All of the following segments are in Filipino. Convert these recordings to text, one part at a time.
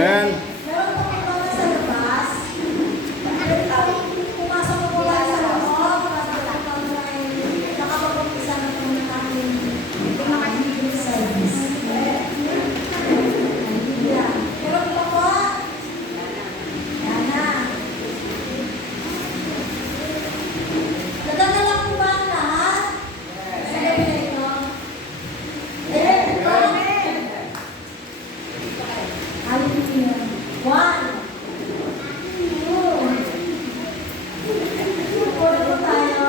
Amen. Meron po kayo mga sa labas. Pumasok po po tayo sa loob. Nakapag-umpisa na po na namin yung service. Meron po po. Yan na. Gaganda lang po ba ang lahat? Sa gabi na ito? Hallelujah. 1, 2. Puro po tayo.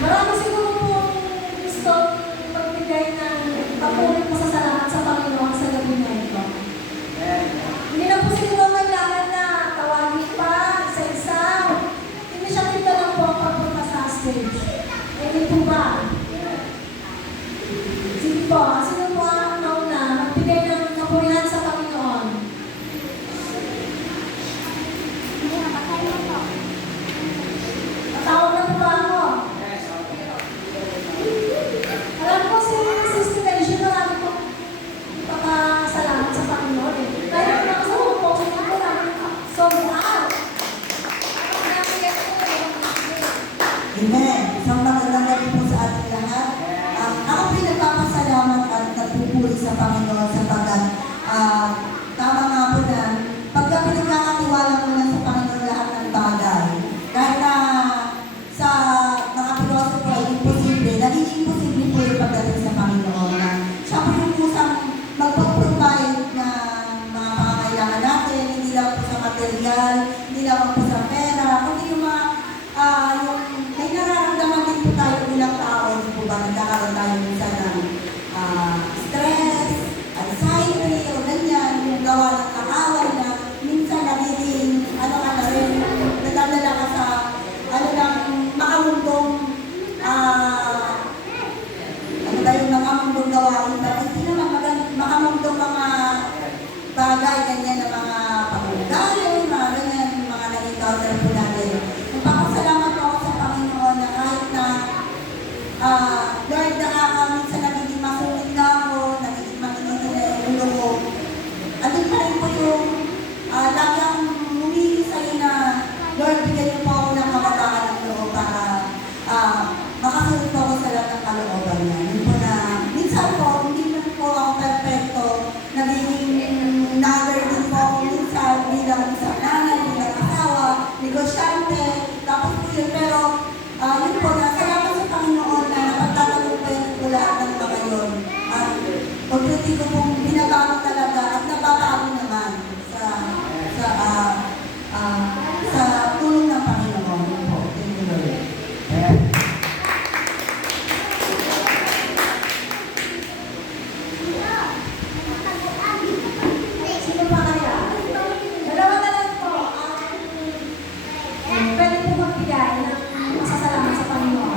Marami siguro pong gustong magbigay ng papulit pasasalamat sa Panginoon sa gabi na ito. Hindi na po siguro kailangan na tawagin pa isa-isa. Initiative na lang po ang pagpunta sa stage. Hindi po ba? Sige po, sino po ang nauna magbigay ng kapurihan sa Panginoon? Matawag na po ba ako? Alam ko si Sister Legion na namin po ipapasalamat sa Panginoon eh. Kaya po naman sa mga po, hindi po namin sold out. Amen. Isang magandang gabi po sa ating lahat. Ako pinagpapasalamat at nagpupuri sa Panginoon sapagkat tama nga po na pagka pinagkakatiwala mo na sa Panginoon lahat ng bagay, kahit na sa mga pilosopo ay imposible, naging imposible po yung pagdating sa Panginoon na siya po yung kusang magpaprovide na mga pangangailangan natin, hindi lang po sa material, hindi lang po sa pera, kundi yung mga yung may nararamdaman din po tayo bilang tao, di po ba, nagkakaroon tayo minsan ng stress, anxiety, o ganyan, yung gawa ng kaaway na minsan nagiging, ano ka na rin, nadadala ka sa, ano lang, makamundong, ano ba yung makamundong gawain ba? Hindi naman makamundong mga bagay, ganyan na mga pangugali, mga ganyan, mga nag-encounter po natin. Magpapasalamat po ako sa Panginoon na kahit na Lord, minsan nagiging masungit na ako, nagiging makinigin na yung ulo ko. Andun pa rin po yung lagi akong humingi sa'yo na Lord, bigyan niyo po ako ng kababakan ng loob para makasunod po ako sa lahat ng kalooban niya. Yun po na, minsan po, hindi man po ako perfecto, nagiging nagger din po ako minsan bilang isang nanay, bilang asawa, negosyante, tapos po yun, pero yun po na, salamat sa Panginoon na napagtatagumpayan ko lahat ng mga yun. At pagpunti ko pong binabago talaga at nababago naman sa tulong ng Panginoon. Yun po. Thank you, Lord. Sino pa kaya? Dalawa na lang po ang pwede po magbigay ng masasalamat sa Panginoon.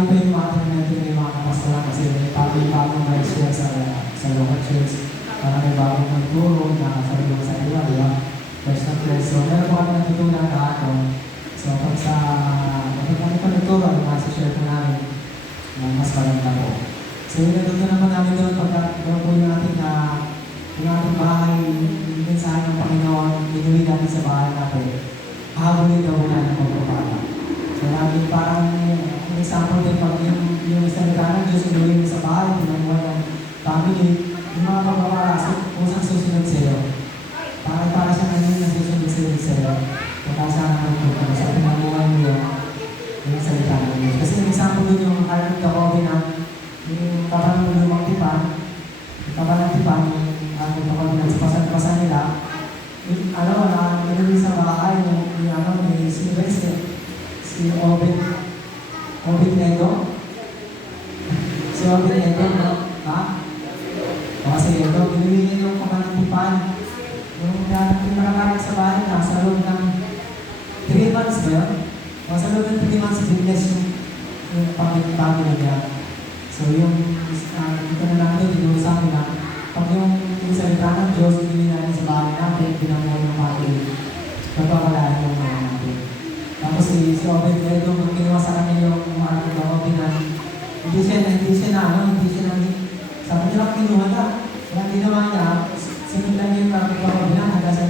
bumabalik pa yung mga natin ng mga kapastoran kasi may bagong ma-share sa local church. Para may bagong magturo na sa ibang sa iba, di ba? First na first. So, meron po kami natutunan kahapon. So, pag kami pa nagturo, share po namin na mas maganda po. So, yung natutunan po namin doon, pagkakaroon po natin na yung ating bahay, yung mensahe ng Panginoon, inuwi natin sa bahay natin. Hahabulin daw po natin ng pagpapala. So, lagi parang yung example din, pag yung salita ng Diyos, inuwi mo sa bahay, pinamuha ng family, yung mga pagpapala, kusang susunod sa'yo. Para siya ngayon na susunod sa'yo. Pagkasama ng pagpapala, sa pinamuha mo yung salita ng Diyos. Kasi yung example doon yung heart of the covenant na yung kapalang ng lumang tipan, yung kapalang tipan, yung kapalang sa pasan-pasan nila, na inuwi sa bahay ni si Obed Edo. Si Obed Edo, no? Ha? Kasi Edo, inuwi niya yung kapalang tipan. Yung nakakalit sa bahay na sa loob ng 3 months ba yun? O sa loob ng 3 months, binless yung family niya. So yung ito na natin, dito sa amin na pag yung salita ng Diyos, hindi natin sa bahay natin, pinamuhay ng family, pagpapalahan yung mga natin. Tapos si Obed Edo, kung kinuha sa kanya yung mga pinag hindi siya sabi niya lang kinuha niya. Kaya ginawa niya, sinundan niya yung pagpapabilang, hanggang sa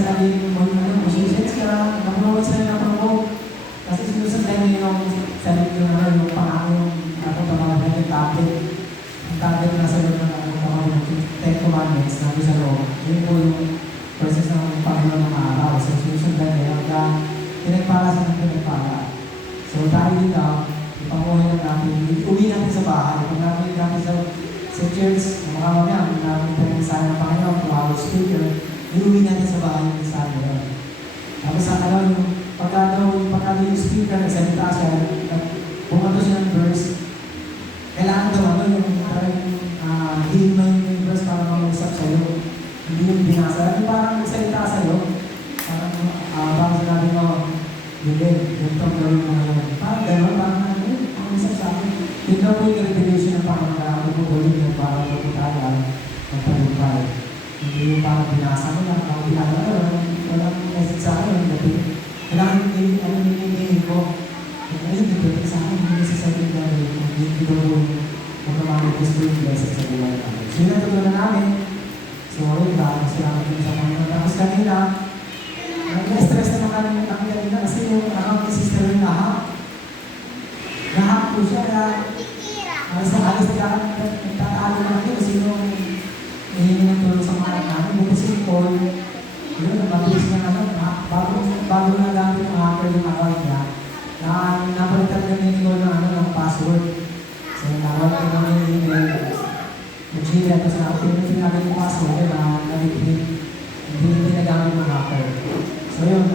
naging musicians ka, napromote sila ng promote. Kasi sinusundan niya yung sarili yung pangako yung pagpapabilang yung tablet. Yung tablet na sa loob ng pagpapabilang yung 10 commandments na doon sa loob. Yun po yung process ng Panginoon ng araw. So sinusundan niya hanggang pinagpala sa pinagpala. So dahil dito, ipanguhin lang natin, uwi natin sa bahay. Pag namin natin sa church, mga mamaya, namin ito yung mensahe ng Panginoon, to our speaker, iuwi natin sa bahay yung mensahe yun. Tapos sa pagka yung speaker, nagsalita siya, bumato siya ng verse, kailangan daw yung hindi mo yung verse para mag-usap sa'yo. Hindi yung binasa. Parang nagsalita sa'yo, parang sinabi mo, hindi, ganito ang gawin mo ngayon. Parang gano'n, parang ang isang sa akin. Yun daw po yung revelation ng Panginoon, magpupulit yung parang magputayan, magpalumpay. Hindi yung parang binasa mo lang, parang binasa mo, walang message sa akin, kailangan nililihin ko. Ngayon, dito sa akin, hindi sasabihin na hindi daw po yung magpamamit gusto yung blessing sa buhay namin. So yun ang tutunan namin. So yun ba, salamat din sa Panginoon. Tapos kanina, nag-stress naman kami kanina kasi yung ni sister yung nahak po siya na alas nagtatalo na kayo kasi yung hihingi ng tulong sa mga namin. Buti si Paul, yun, mabilis niya bago na gamit ng hacker yung account niya, napalitan na ni Nicole ng password. So nawag ko namin yung email, nag-gmail ito sa akin, pinagin yung password na hindi nagamit ng hacker. So yun,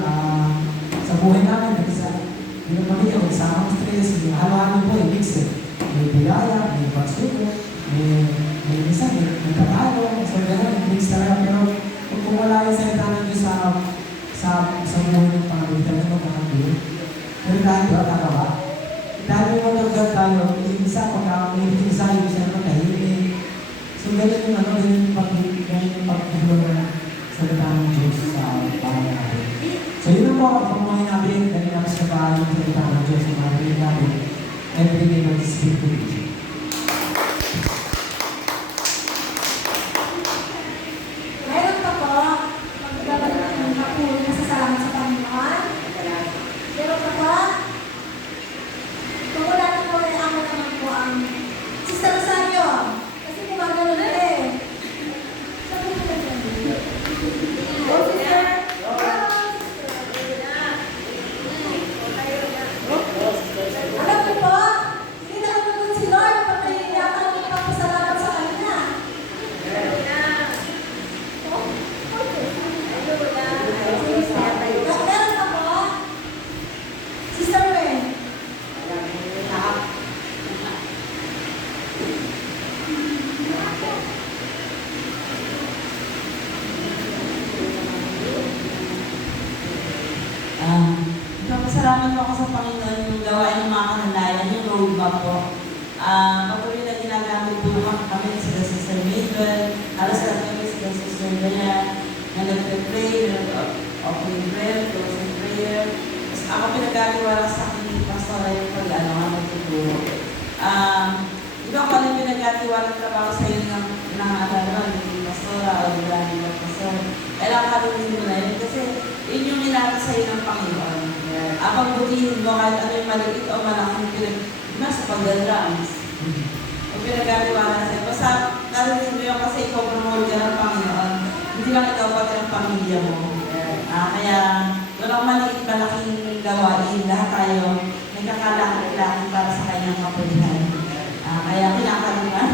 sa buhay namin, hindi na pamilya, may samang stress, may halo-halo po, mix eh. May bigaya, may pagsuko, may isa, may tatalo, so gano'n, mix talaga. Pero kung wala yung salita ng Diyos sa buhay ng Panginoon, ano ba magkakagulo? Pero dahil ba, kakawa? Dahil may magagad tayo, yung isa, pagka may isa, yung isa naman tahimik. So gano'n yung ganyan yung pagkagulo ng salita ng Diyos sa bahay natin. So yun po, kung mga natin, dahil namin sa bahay yung salita ng Diyos sa bahay natin, every day mag-speak to you. Mayroon pa po, magbabalik ng kapuli na sasalamat sa Panginoon. Meron pa po, kung wala na po, ako naman po ang Sister Rosario. Kasi gumagano na eh. Sabi ko na dyan. Oh, sister. Alam niyo po, hindi na nanonood si Lord pag yata nagpapasalamat sa kanya. Meron pa po, Sister Wen. Nagpapasalamat ako sa Panginoon yung gawain ng mga kananaya roadmap po. Patuloy na ginagamit po kami sila Sister Mabel, halos lahat kami sila Sister Dayan, na nagpe-pray, opening prayer, closing prayer. Tapos ako pinagkatiwala sa akin ni Pastor yung pag-ano nga magtuturo. Di ba kung ano yung pinagkatiwala ng trabaho sa iyo ng ni Pastor o ni Pastor, kailangan kalunin mo na yun kasi yun yung nilata sa iyo ng Panginoon. Pagbutihin mo kahit ano yung maliit o malaking sa pag-drums. Kung pinagkatiwala sa'yo, basta narinig mo yun kasi ikaw promote ka ng Panginoon. Hindi lang ikaw pati ng pamilya mo. Kaya walang maliit malaking gawain. Lahat tayo nagkakalaki-laki para sa kanyang kapulihan. Kaya kinakalunan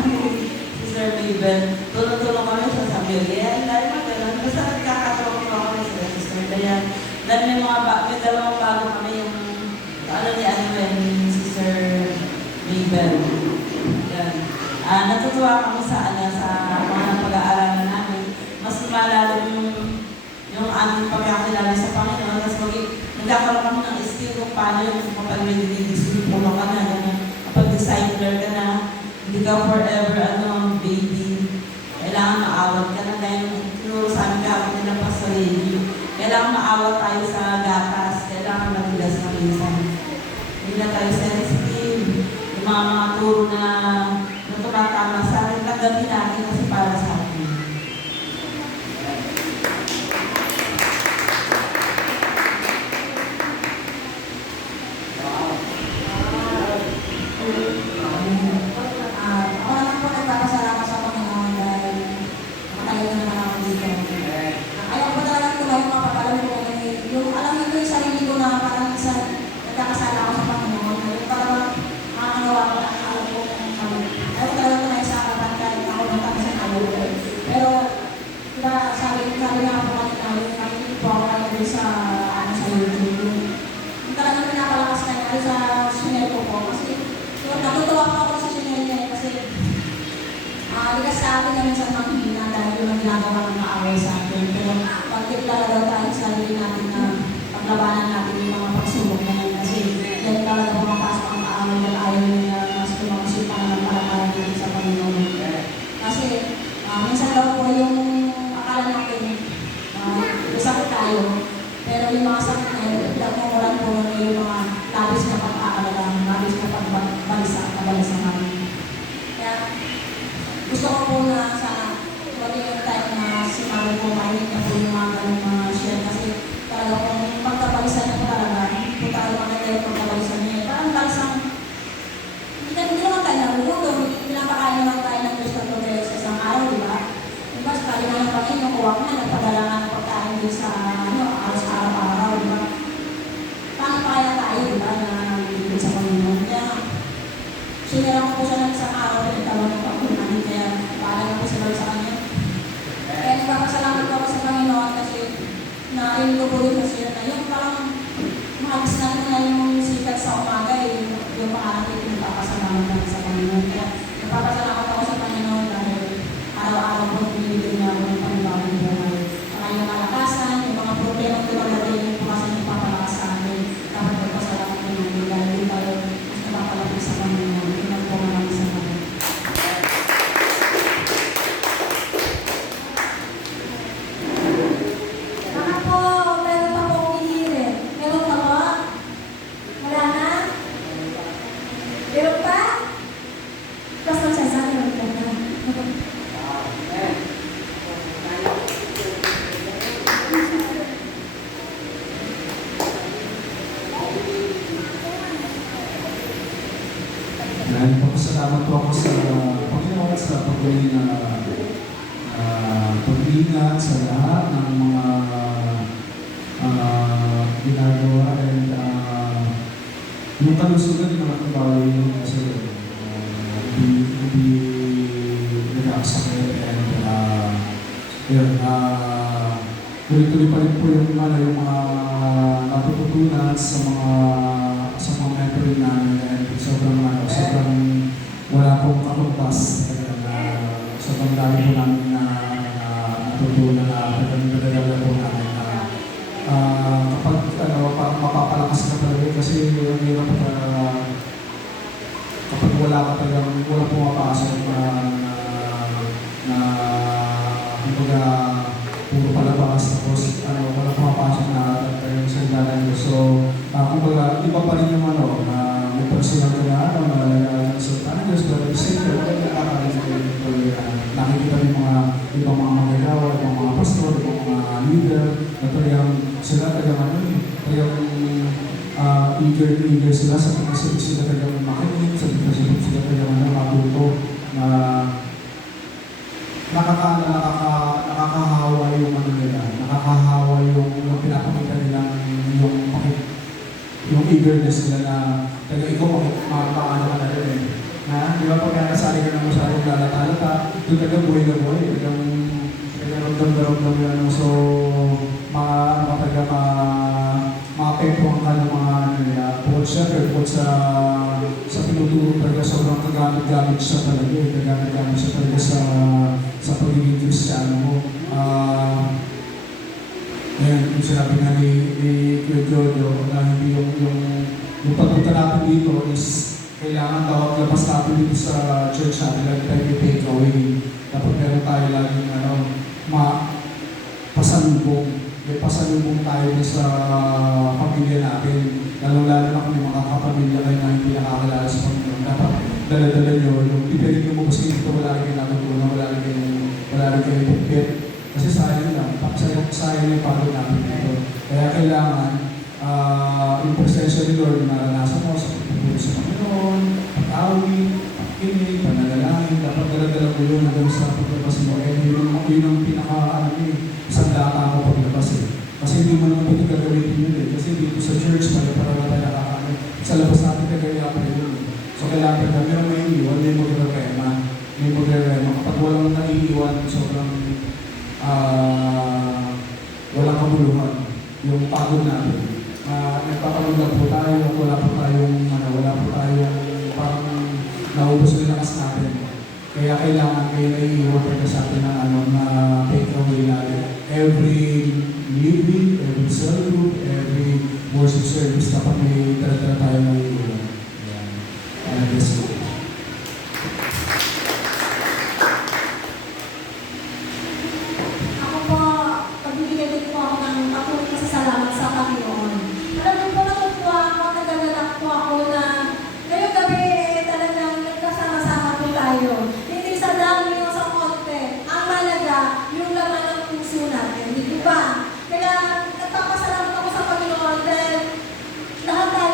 si Sir Mabel. Tulong-tulong kami sa Miriam. Dahil magandang basta nagkakatulong kami sa Sister Dayan. Dahil may dalawang bago kami yung ni Sister Mabel. Yan. Natutuwa kami sa mga pag-aaralan namin. Mas malalim yung aming pagkakilala sa Panginoon. Tapos nagkakaroon kami ng skill kung paano yung kapag may dinidisipulo ka na, kapag discipler ka na, hindi ka forever baby. Kailangan maawat ka na dahil tinuro sa amin kapag nila pa sa radio. Kailangan maawat tayo sa gatas. Kailangan matigas na minsan. Hindi na tayo sensitive. Yung mga turo na tumatama sa atin, tanggapin natin kasi para sa atin. Ako naman po nagpapasalamat sa Panginoon dahil nakatayo na naman ako dito. Ayaw ko talaga tuloy mapapalam ko yung alam niyo yung sarili ko na parang isa nagkakasala ako sa Panginoon. Yung parang makakagawa ko na alam ko kung ayaw ko talaga tuloy sa harapan kahit ako nang tapos sa kaluwi. Pero diba, sabi nga po kanina, yung nakikinig po ako kanina sa YouTube. Yung talagang pinapalakas na niya sa sinel ko po. Kasi natutuwa po ako sa sinel niya kasi likas sa atin na minsan manghina dahil yung ginagawa ng maaway sa atin. Pero pag-tiklala daw tayo sa sarili natin na paglabanan natin yung mga pagsubok na yan kasi yan talaga pumapasok ang maaway at ayaw niya mas tumakusip pa naman para natin sa Panginoon. Kasi minsan daw po yung akala natin sakit tayo. Pero yung mga sakit na yun, pinagmumulan po yung mga labis na pag-aalala, labis na pagbalisa namin. Kaya gusto ko po na sana wala yung time na sinabi po mahinig na po yung mga ganun mga share kasi talaga kung pagkabalisan niya po talaga, po tayo maganda yung pagkabalisan niya. Parang balisang, hindi naman tayo nagugutom, pinapakain naman tayo ng Diyos ng Lord sa isang araw, di ba? Diba, sabi nga ng Panginoon, kuha ko na, nagpadala nga ng pagkain din sa sa araw-araw, di ba? Paano pa kaya tayo, di ba, na nagiging sa Panginoon? Kaya, sinira ko po siya ng isang araw, pinagtawan ng Panginoon, kaya parang po sila sa kanya. Kaya nagpapasalamat ko ako sa Panginoon kasi narinig ko po rin kasi na yung parang mahalis natin na yung sikat sa umaga, yung pangarap yung nagpapasalamat natin sa Panginoon. Kaya nagpapasalamat ako sa Panginoon dahil araw-araw po pinibigyan niya ako ng panibagong buhay. Saka yung malakasan, yung mga problema ko talaga po kasi nagpapalakas sa amin. Dapat nagpasalamat ko natin dahil hindi tayo mas napapalapit sa Panginoon. Tingnan po marami sa Panginoon. Baka po, meron pa po umihirit. Meron pa po? Wala na? Meron pa? Basta Cesar, meron pa na. Nagpapasalamat po ako sa Panginoon sa patuloy na pag-iingat sa lahat ng mga ginagawa and yung kalusugan ng mga bahay kasi hindi nagkakasakit and tuloy-tuloy pa rin po yung mga natututunan sa mga mentoring namin and sobrang wala pong katumpas. Sobrang dami po namin na natutunan na pinagdadala po namin na kapag mapapalakas na talaga kasi yung hirap wala ka talagang, wala pumapasok na kumbaga, puro palabas, tapos wala pumapasok na talagang salita ng Diyos. So, kumbaga, iba pa rin yung may personal ka na nalalagay ng salita ng Diyos, but at the same time, nakakalimutan ko nakikita yung mga ibang mga magagawa, ibang mga pastor, ibang mga leader, na talagang sila talagang eager sila sa pagkasibig sila talagang makinig, sa pagkasibig sila talagang matuto na nakakahawa yung nila, nakakahawa yung pinapakita nilang yung eagerness nila na talaga ikaw makakaano ka na rin di ba pag nakasali ka ng masyadong lalata-lata, ito talaga buhay na buhay, talagang ramdam yan mo, so maapektuhan ka ng mga bukod sa pinuturo talaga, sobrang kagamit-gamit siya talaga, kagamit-gamit siya talaga sa pagiging Kristiyano mo. Ngayon, yung sinabi nga ni Kuya Jojo, na hindi yung pagpunta natin dito is kailangan bawat labas natin dito sa church natin, lagi tayo may take away. Dapat meron tayo laging may pasalubong tayo sa pamilya natin. Lalo-lalo na kung may mga kapamilya kayo na hindi nakakalala sa Panginoon. Dapat dala-dala nyo, yung pipilig nyo mo kasi dito wala rin kayo natutunan, wala rin kayo bukit. Kasi sayang lang, sayang yung pagod natin dito. Kaya kailangan yung presensya ni Lord na naranasan mo sa pagpupuli sa Panginoon, pag-awit, pag-kinig, pananalangin, dapat dala-dala mo yun hanggang sa paglabas mo. Yun ang sandata mo paglabas Kasi hindi mo naman ito gagawin yun Kasi dito sa church, para tayo nakakaano. Sa labas natin kagaya pa yun So kailangan ka, meron may iiwan, may magre-rema. Kapag walang naiiwan, sobrang walang kabuluhan yung pagod natin. Nagpapagod lang po tayo, wala po tayong parang naubos na lakas natin. Kaya kailangan kayo naiiwan talaga sa atin na take away natin. Every living, every cell group, every worship service, dapat may tara tayo naiiwan. Yes, po. Ako po, pagbibigyan din po ako ng patuloy na salamat sa Panginoon. Alam niyo po, natutuwa ako, nagagalak po ako na ngayong gabi talagang nagkasama-sama po tayo. Hindi sa dami o sa konti. Ang malaga, yung laman ng puso natin. Di ba? Kaya nagpapasalamat ako sa Panginoon dahil lahat tayo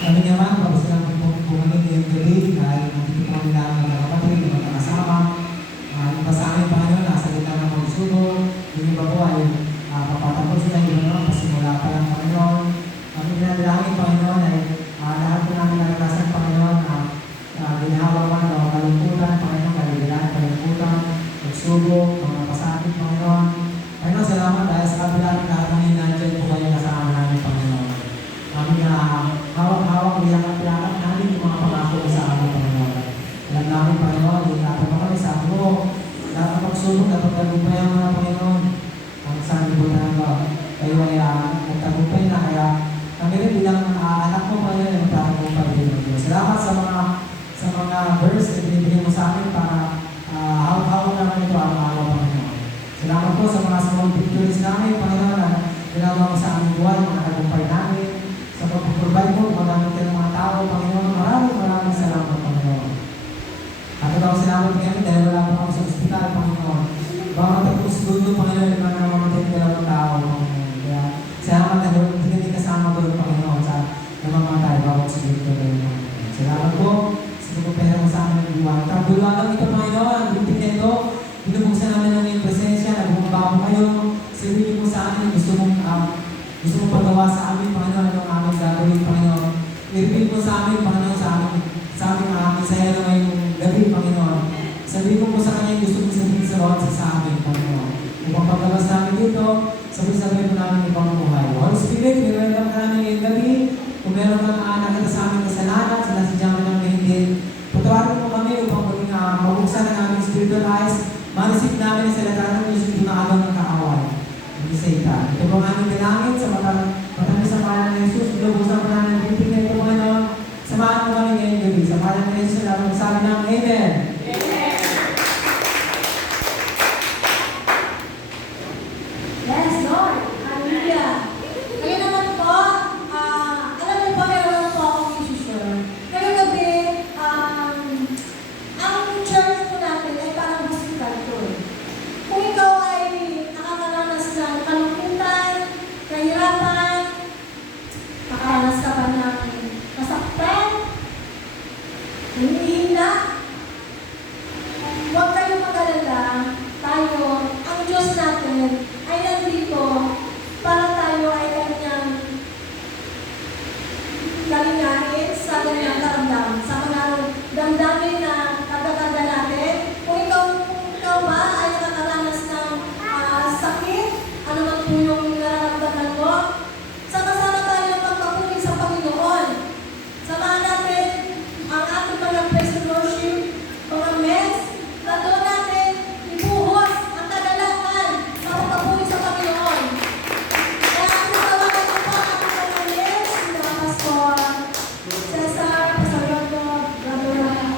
Kami naman, gusto namin bumalik ngayong gabi dahil nandito po kami namin mga kapatid na magkakasama. Yung pa sa amin, Panginoon, nasa gitna ng pagsubo. Yung iba po ay papatapos sila, yung iba pasimula pa lang, Panginoon. Kami pinadalangin, Panginoon, ay lahat po namin naranasan, Panginoon, ginawa man o kalungkutan, Panginoon, kaligayahan, kalungkutan, pagsubo, mga pasakit, Panginoon. Panginoon, salamat dahil sa kabila ng lahat ng nandiyan po kayo kasama namin, Panginoon. Kami na hawak-hawak, liyakat-liyakat namin yung mga pangako sa amin, Panginoon. Alam namin, Panginoon, yung natin kami sa mo, dapat pagsubok, dapat tagumpay ang mga Panginoon. Ang sabi po na kayo ay magtagumpay na, kaya kami rin bilang anak mo, Panginoon, ay magtagumpay din. Salamat sa mga verse na binibigyan mo sa amin para hawak-hawak naman ito ang araw, Panginoon. Salamat po sa mga small victories namin, Panginoon, na ginagawa mo sa aming buhay, mga tagumpay namin. Sa pag-provide mo, magamit ka ng mga tao, Panginoon. Maraming salamat, Panginoon. At ito salamat kami dahil wala pa kami sa ospital, Panginoon. Baka matapos segundo, Panginoon, yung mga namamatay ng dalawang tao, Panginoon. Kaya salamat na doon, hindi kasama doon, Panginoon, sa namamatay, bawat segundo, Panginoon. Salamat po sa pagpapera mo sa amin ng buwan. Tapos ito, Panginoon, ang butik na ito, binubuksan namin ng iyong presensya, nagbumabago kayo, sabihin mo sa amin, gusto mong pagawa sa amin, Panginoon, yung aming gagawin, Panginoon. I-reveal mo sa amin, Panginoon, sa amin, sa iyo ngayong gabi, Panginoon. Sabihin mo sa kanya, gusto mo sabihin sa bawat sa amin, Panginoon. Upang pagkawas namin dito, sabihin mo namin ibang buhay. Holy Spirit, welcome ka namin ngayong gabi. Kung meron kang nakita sa amin kasalanan, sinasadya mo ng hindi, patawarin mo kami upang maging mabuksan ang aming spiritual eyes, manisip namin ang salita ng Diyos, hindi maagang ng kaaway. Hindi sa ita. Ito po ang aming dalangin sa matamis sa pangalan ng Jesus. Ilubusan po namin ang bibig na ito, Panginoon. Samahan mo kami ngayong gabi. Sa pangalan ng Jesus, lahat magsabi ng Amen. Yes, Lord. Hallelujah. Ngayon naman po, alam niyo po, meron na po akong isi-share. Ngayong gabi, ang church po natin ay parang hospital po. Kung ikaw ay nakakaranas ng kalungkutan, kahirapan, nakaranas ka ba ng masaktan, hinihina, huwag kayong mag-alala. Tayo, ang Diyos natin, ay nandito para tayo ay kanyang galingahin sa kanyang karamdaman, sa mga damdamin na nagtatanda natin. Kung ikaw ba ay nakakaranas ng sakit, ano man po yung nararamdaman mo, sama-sama tayo magpapuri sa Panginoon. Samahan natin ang ating mga praise and worship, mga mess, na doon natin ibuhos ang kagalakan sa pagpapuri sa Panginoon. Kaya ang tawagan ko po ang mga mess, mga pastor, Cesar, Pastor Rodo, Brother Ryan.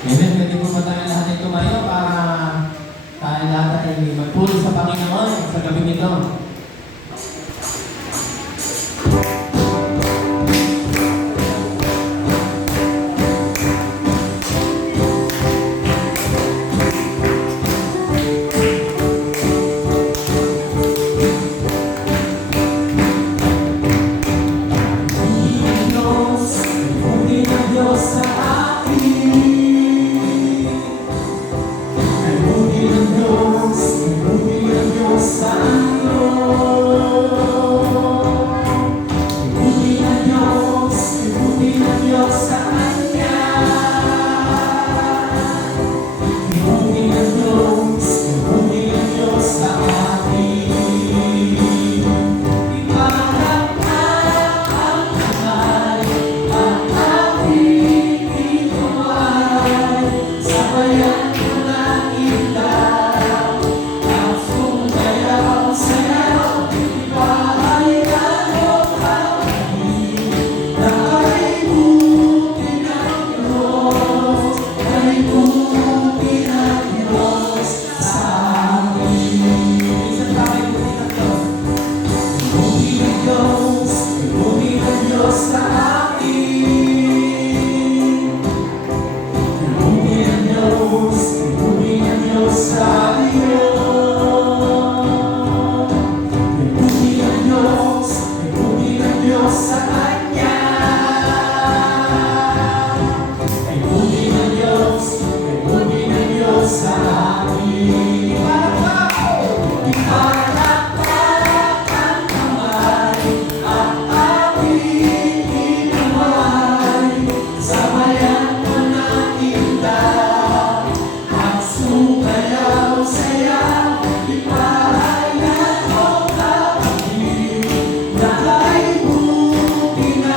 Amen. Pwede po ba tayo lahat ay tumayo para tayo lahat ay magpuri sa Panginoon sa gabi nito. Diyos sa atin, ay buti ng Diyos sa atin. sa Kanya. Ibugin ng Diyos sa atin. Iparap-parap ang kamay at ating inamay. Sabayan mo ng indah at sumayaw saya. Ipahayag mo kapatid na ay buti na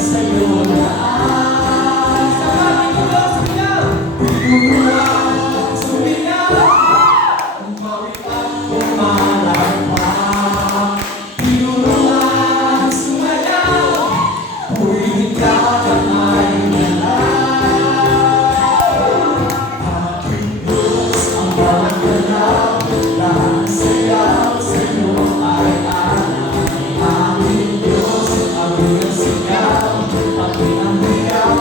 sa'yo lahat. Sa Panginoon, sumigaw! Pinulungan, sumigaw! Umawit at umarap pa. Pinulungan, sumayaw! Purihin ka ng ay aking Diyos ang bawat galaw, lahat ng sayaw sa'yo ay alay. Aking Diyos ang iyong sigaw, pati ang higaw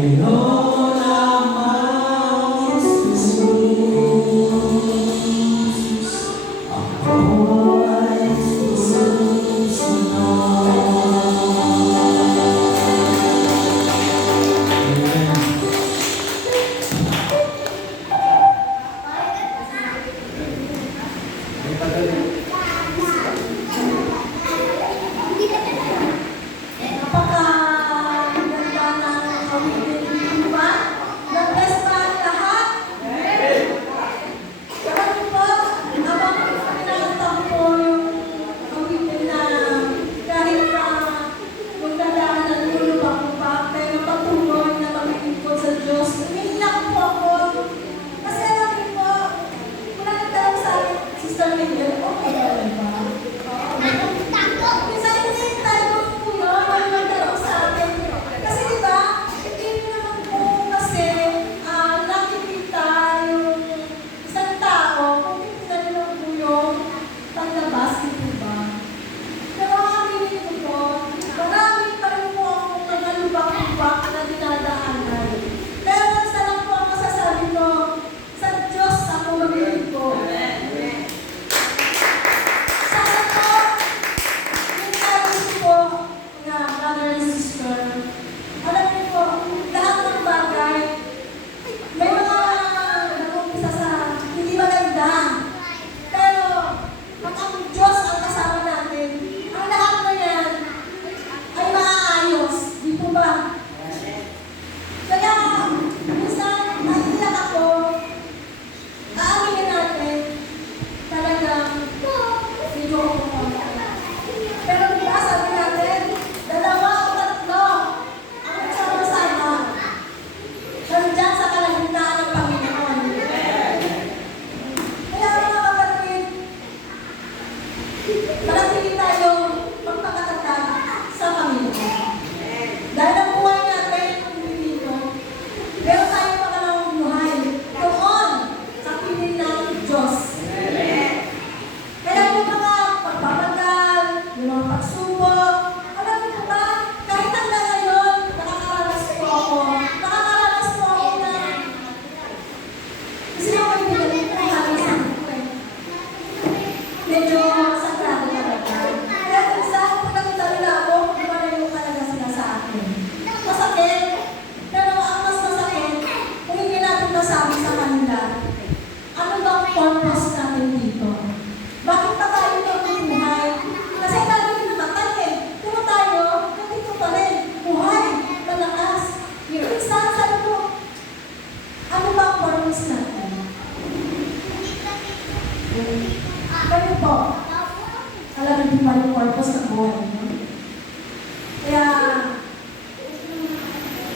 Panginoon amang Jesus, ako ay susunod. Amen. Napakaganda ng awitin, di ba? God-bless ba ang lahat? Alam niyo po, habang pinakanta ko po yung awitin na kahit na magdadaan ng lulubak-lubak, pero patuloy na maglilingkod sa Diyos, umiiyak po ako. Kasi alam niyo po, wala nagtanong sa akin, Sister Miguel, okay ka rin ba? Minsan hindi tayo po yun, wala nagtanong sa akin. Kasi diba, hindi nyo naman po kasi nakikita yung isang tao, kung titignan nyo lang po yung panlabas, di ba? Pero ang aminin ko po, marami pa rin po akong mga lubak-lubak na dinadaanan. Pero isa lang po ang masasabi ko, sa Diyos ako mamili ko. Sana po, yung sabi ko po, nga brother and sister, alam niyo po, lahat ng bagay, may mga nag-umpisa sa hindi maganda. Pero, pag ang Diyos ang kasama natin, ang lahat na yan ay maaayos. Di po ba? Kaya, minsan, naiiyak ako, aaminin natin, talagang, medyo ako konti. Pero diba, sabi natin, dalawa o tatlo ang nagsama-sama. Nandiyan sa kalagitnaan ng Panginoon. Kaya mga kapatid, manatili tayong magpakatatag sa Panginoon. Dahil ang buhay natin ang dito, pero tayo pangalawang buhay doon sa piling ng Diyos. Kaya yung mga pagpapagal, yung mga pagsubok, alam niyo ba, kahit hanggang ngayon, nakakaranas po ako na kasi ako yung pinagin ko halos ko eh. Medyo sagrado talaga. Kaya minsan, kung nakita nila ako, lumalayo talaga sila sa akin. Masakit, pero ang mas masakit, kung hindi natin masabi sa kanila, ano ba ang purpose natin dito? Bakit pa tayo ito buhay? Kasi tayo yung namatay eh. Pero tayo, nandito pa rin. Buhay, malakas. Minsan, sabi ko, ano ba ang purpose natin? Kayo po, alam niyo ba yung purpose ng buhay niyo? Kaya,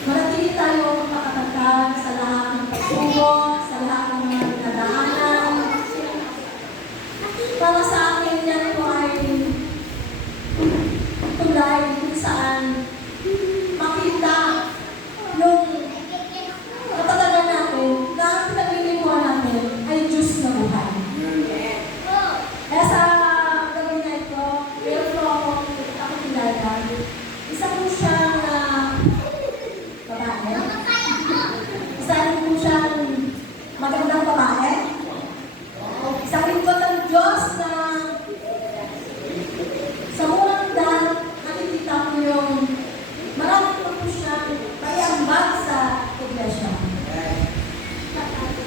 manatili tayo makatatag sa lahat ng pagsubok, sa lahat ng mga dinadaanan. Para sa akin, yan po ay tulay kung saan makita yung katatagan natin na ang pinaglilingkuhan natin ay Diyos na buhay. Kaya sa gabi na ito, meron po ako kilala. Isa po siyang babae. Isa rin po siyang magandang babae. Isang lingkod ng Diyos na sa unang daan, nakikita ko yung marami po siyang maiambag sa iglesia.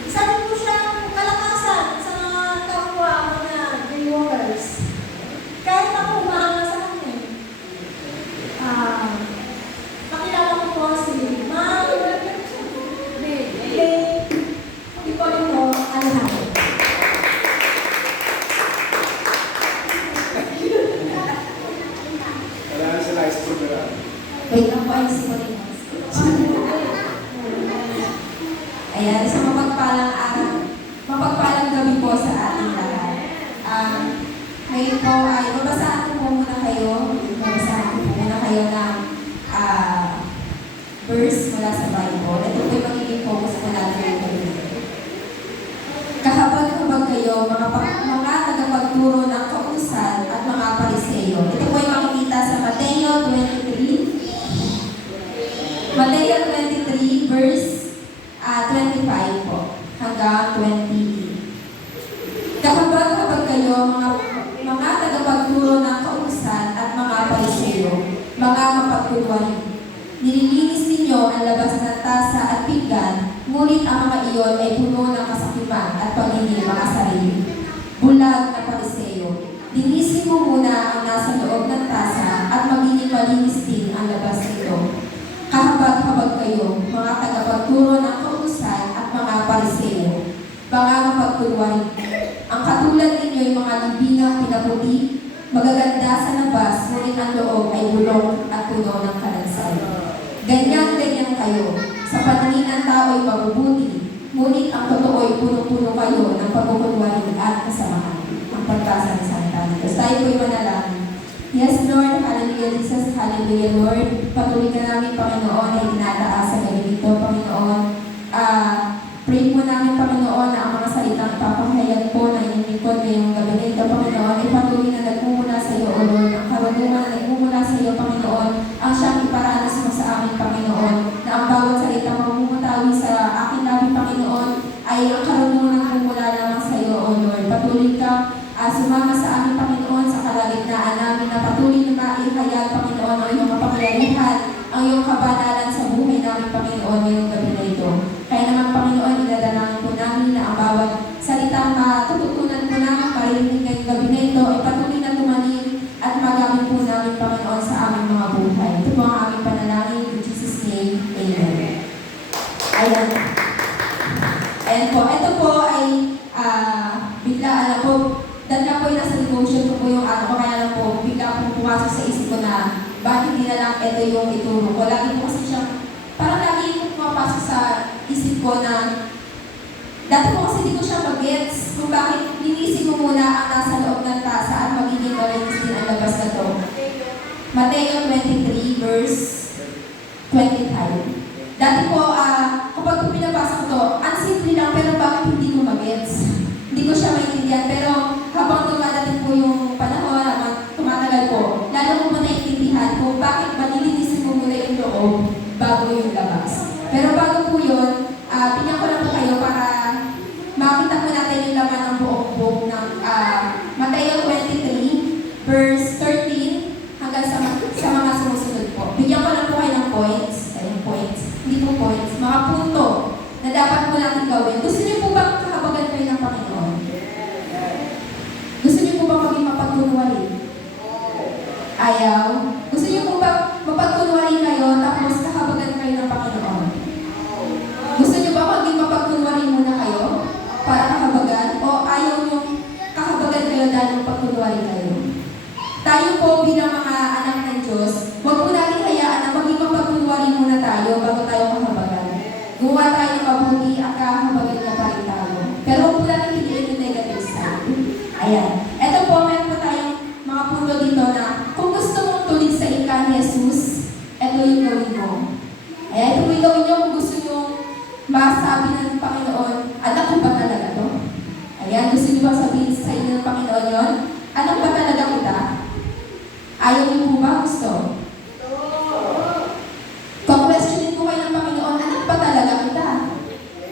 Isa rin po siyang kalakasan sa mga kapwa, mga daywalkers. Kahit ako umaanga sa kanya. Nakilala ko po si Ma'am Hipolito Alejandro. Wala na sila sa program. Wait lang po, ayos ko din. Ayan, sa mapagpalang gabi po sa ating lahat. Ngayon po ay babasahan ko po muna kayo. Babasahan ko po muna kayo ng verse mula sa Bible. Ito po yung magiging focus po natin. Kahabag-habag kayo, mga tagapagturo ng kautusan at mga Pariseo. Ito po yung makikita sa Mateo 23. Mateo 23, lalabas ng tasa at pinggan, ngunit ang mga iyon ay puno ng kasakiman at pagiging mga sarili. Bulag na Pariseo, linisin mo muna ang nasa loob ng tasa at magiging malinis din ang labas nito. Kahabag-habag kayo, mga tagapagturo ng kautusan at mga Pariseo, mga mapagturuan. Ang katulad ninyo ay mga libingang pinaputi, magaganda sa labas, ngunit ang loob ay bulong at puno ng kalansay. Ganyan-ganyan kayo. Sa paningin ng tao ay mabubuti, ngunit ang totoo ay puno-puno kayo ng pagkukunwari at kasamahan. Ang pagkasa ng salita ng Diyos. Tayo po'y manalangin. Yes, Lord. Hallelujah, Jesus. Hallelujah, Lord. Patuloy ka namin, Panginoon, ay tinataas sa gabi nito, Panginoon. Pray po namin, Panginoon, na ang mga salitang ipapahayag po na inyong lingkod ngayong gabi nito, Panginoon, ay patuloy na nagmumula sa iyo, O Lord. Ang karunungan na nagmumula sa iyo, Panginoon, ang siyang iparanas mo sa amin, Panginoon, na ang bawat salita mamumutawi sa aking labi, Panginoon, ay ang karunungan na nagmumula lamang sa iyo, O Lord. Patuloy ka sumama sa amin, Panginoon, sa kalagitnaan namin na patuloy na maihayag, Panginoon, ang iyong kapangyarihan, ang iyong kabanalan sa buhay namin, Panginoon, ngayong gabi na ito. Kaya naman, Panginoon, inadalangin po namin na ang bawat salitang matututunan po namin, marinig ngayong gabi na ito, ay patuloy na tumanin at magamit po namin, Panginoon, sa aming mga buhay. Ito po ang aming panalangin. In Jesus' name, Amen. Ayan. Ayan po. Ito po ay bigla, po, dahil na po yung nasa devotion ko po yung kaya lang po, bigla po pumasok sa isip ko na bakit hindi na lang ito yung ituro ko. Lagi po kasi siyang, parang lagi po pumapasok sa isip ko na, dati po kasi hindi ko siya mag-gets kung bakit linisin mo muna ang nasa loob ng tasa at magiging malinis din ang labas na to. Mateo 23 verse 25. Dati po, kapag po pinabasa ko to, ang simple lang pero bakit hindi ko mag-gets? Hindi ko siya maintindihan, pero habang dumadating po yung panahon, habang tumatagal po, lalo ko po naiintindihan kung bakit malilinisin mo muna yung loob bago yung labas. Pero bago po yun, pinyan ko lang po kayo para makita po natin yung laman ng buong book ng Mateo 23, verse 13, hanggang sa mga sumusunod po. Bigyan ko lang po kayo ng points, hindi po points, mga punto na dapat po natin gawin. Gusto niyo po bang kahabagan kayo ng Panginoon? Gusto niyo po bang maging mapagkunwari? Ayaw. Gusto niyo po bang mapagkunwari kayo tapos kahabagan kayo ng Panginoon? Gusto niyo ba maging mapagkunwari muna kayo para kahabagan? O ayaw niyo kahabagan kayo dahil mapagkunwari kayo? Tayo po bilang mga anak ng Diyos, huwag po natin hayaan na maging mapagkunwari muna tayo bago tayo kahabagan. Gumawa tayo ng mabuti at kahabagan niya pa rin tayo. Pero huwag po natin piliin yung negative side. Ayan. Ito po, meron po tayong mga punto dito na kung gusto mong tulig sa ika ni Jesus, ito yung gawin mo. Ayan, ito yung gawin nyo kung gusto nyo masabi ng Panginoon, anak ko ba talaga to? Ayan, gusto nyo ba sabihin sa inyo ng Panginoon yun? Anak ba talaga kita? Ayaw nyo po ba gusto? Kung questionin po kayo ng Panginoon, anak ba talaga kita?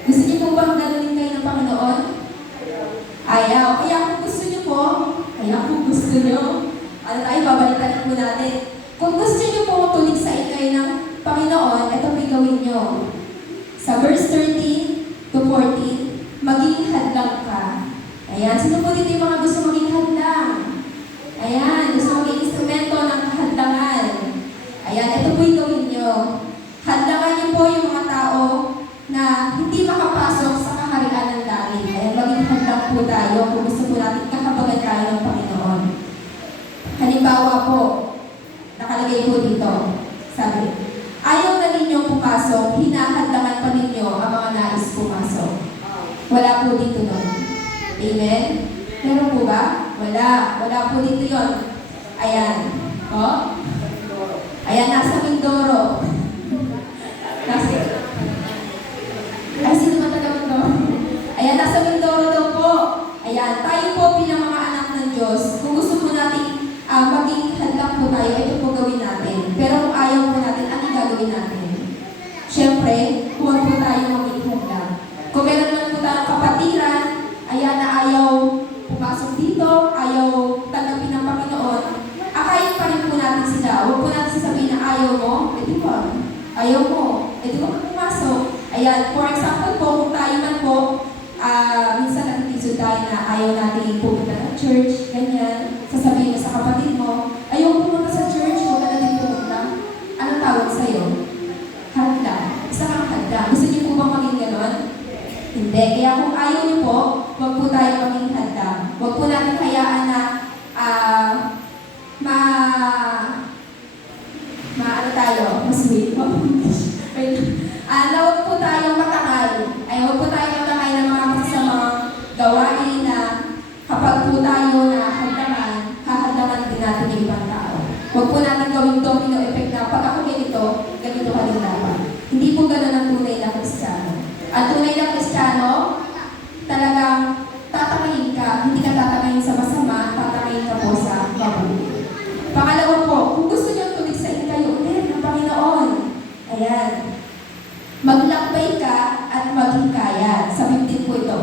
Gusto niyo po bang ganunin kayo ng Panginoon? Ayaw. Kaya kung gusto niyo po, ano tayo, babalitan po natin. Kung gusto niyo po tulig sa kayo ng Panginoon, ito po gawin niyo. Sa verse 13 to 14, maging hadlang ka. Ayan, sino po dito yung mga gusto maging hadlang? Ayan, gusto maging instrumento ng kahadlangan. Ayan, ito po yung gawin niyo. Hadlangan niyo po yung mga tao na hindi makapasok sa kaharian ng langit. Ayan, maging hadlang po tayo kung gusto po natin kahabagan tayo ng Panginoon. Halimbawa po, nakalagay po dito, sabi, ayaw na ninyong pumasok, hinahadlangan pa ninyo ang mga nais pumasok. Wala po dito nun. Amen? Meron po ba? Wala po dito yon. Ayan. O? Ayan, nasa Mindoro. Ay, sino ba taga Mindoro? Ayan, nasa Mindoro daw po. Ayan, tayo po bilang mga anak ng Diyos, kung gusto po natin maging hadlang po tayo, ito po gawin natin. Pero kung ayaw po natin, ano gagawin natin? Siyempre, huwag po tayo maging hadlang. Kung meron lang po tayong kapatiran, ayan na ayaw pumasok dito, ayaw tanggapin ng Panginoon, akayin pa rin po natin sila. Huwag po natin sasabihin na ayaw mo, di ba? Ayan, for example po, kung tayo man po, minsan nagtitisod tayo na ayaw natin pumunta ng church, ganyan, sasabihin mo sa kapatid mo, ayaw pumunta sa church, huwag ka natin pumunta. Anong tawag sa'yo? Handa. Isa kang handa. Gusto niyo po bang maging ganon? Hindi. Kaya kung ayaw niyo po, huwag po tayo maging handa. Huwag po natin hayaan na ano tayo? Mas sweet. Wait. Na huwag po tayong matangay. Ay, huwag po tayong matangay ng mga masasamang gawain na kapag po tayo na hahandaman din natin yung ibang tao. Huwag po natin gawing domino effect na pag ako ganito ka din dapat. Hindi po gano'n ang tunay na Kristiyano. Ang tunay na Kristiyano, talagang tatamayin ka, hindi ka tatamayin sa masama, tatamayin ka po sa mabuti. Pangalawa po, kung gusto niyo tuligsain kayo ulit ng Panginoon, ayan, maglakbay ka at maghikayat. Sa 15 po ito.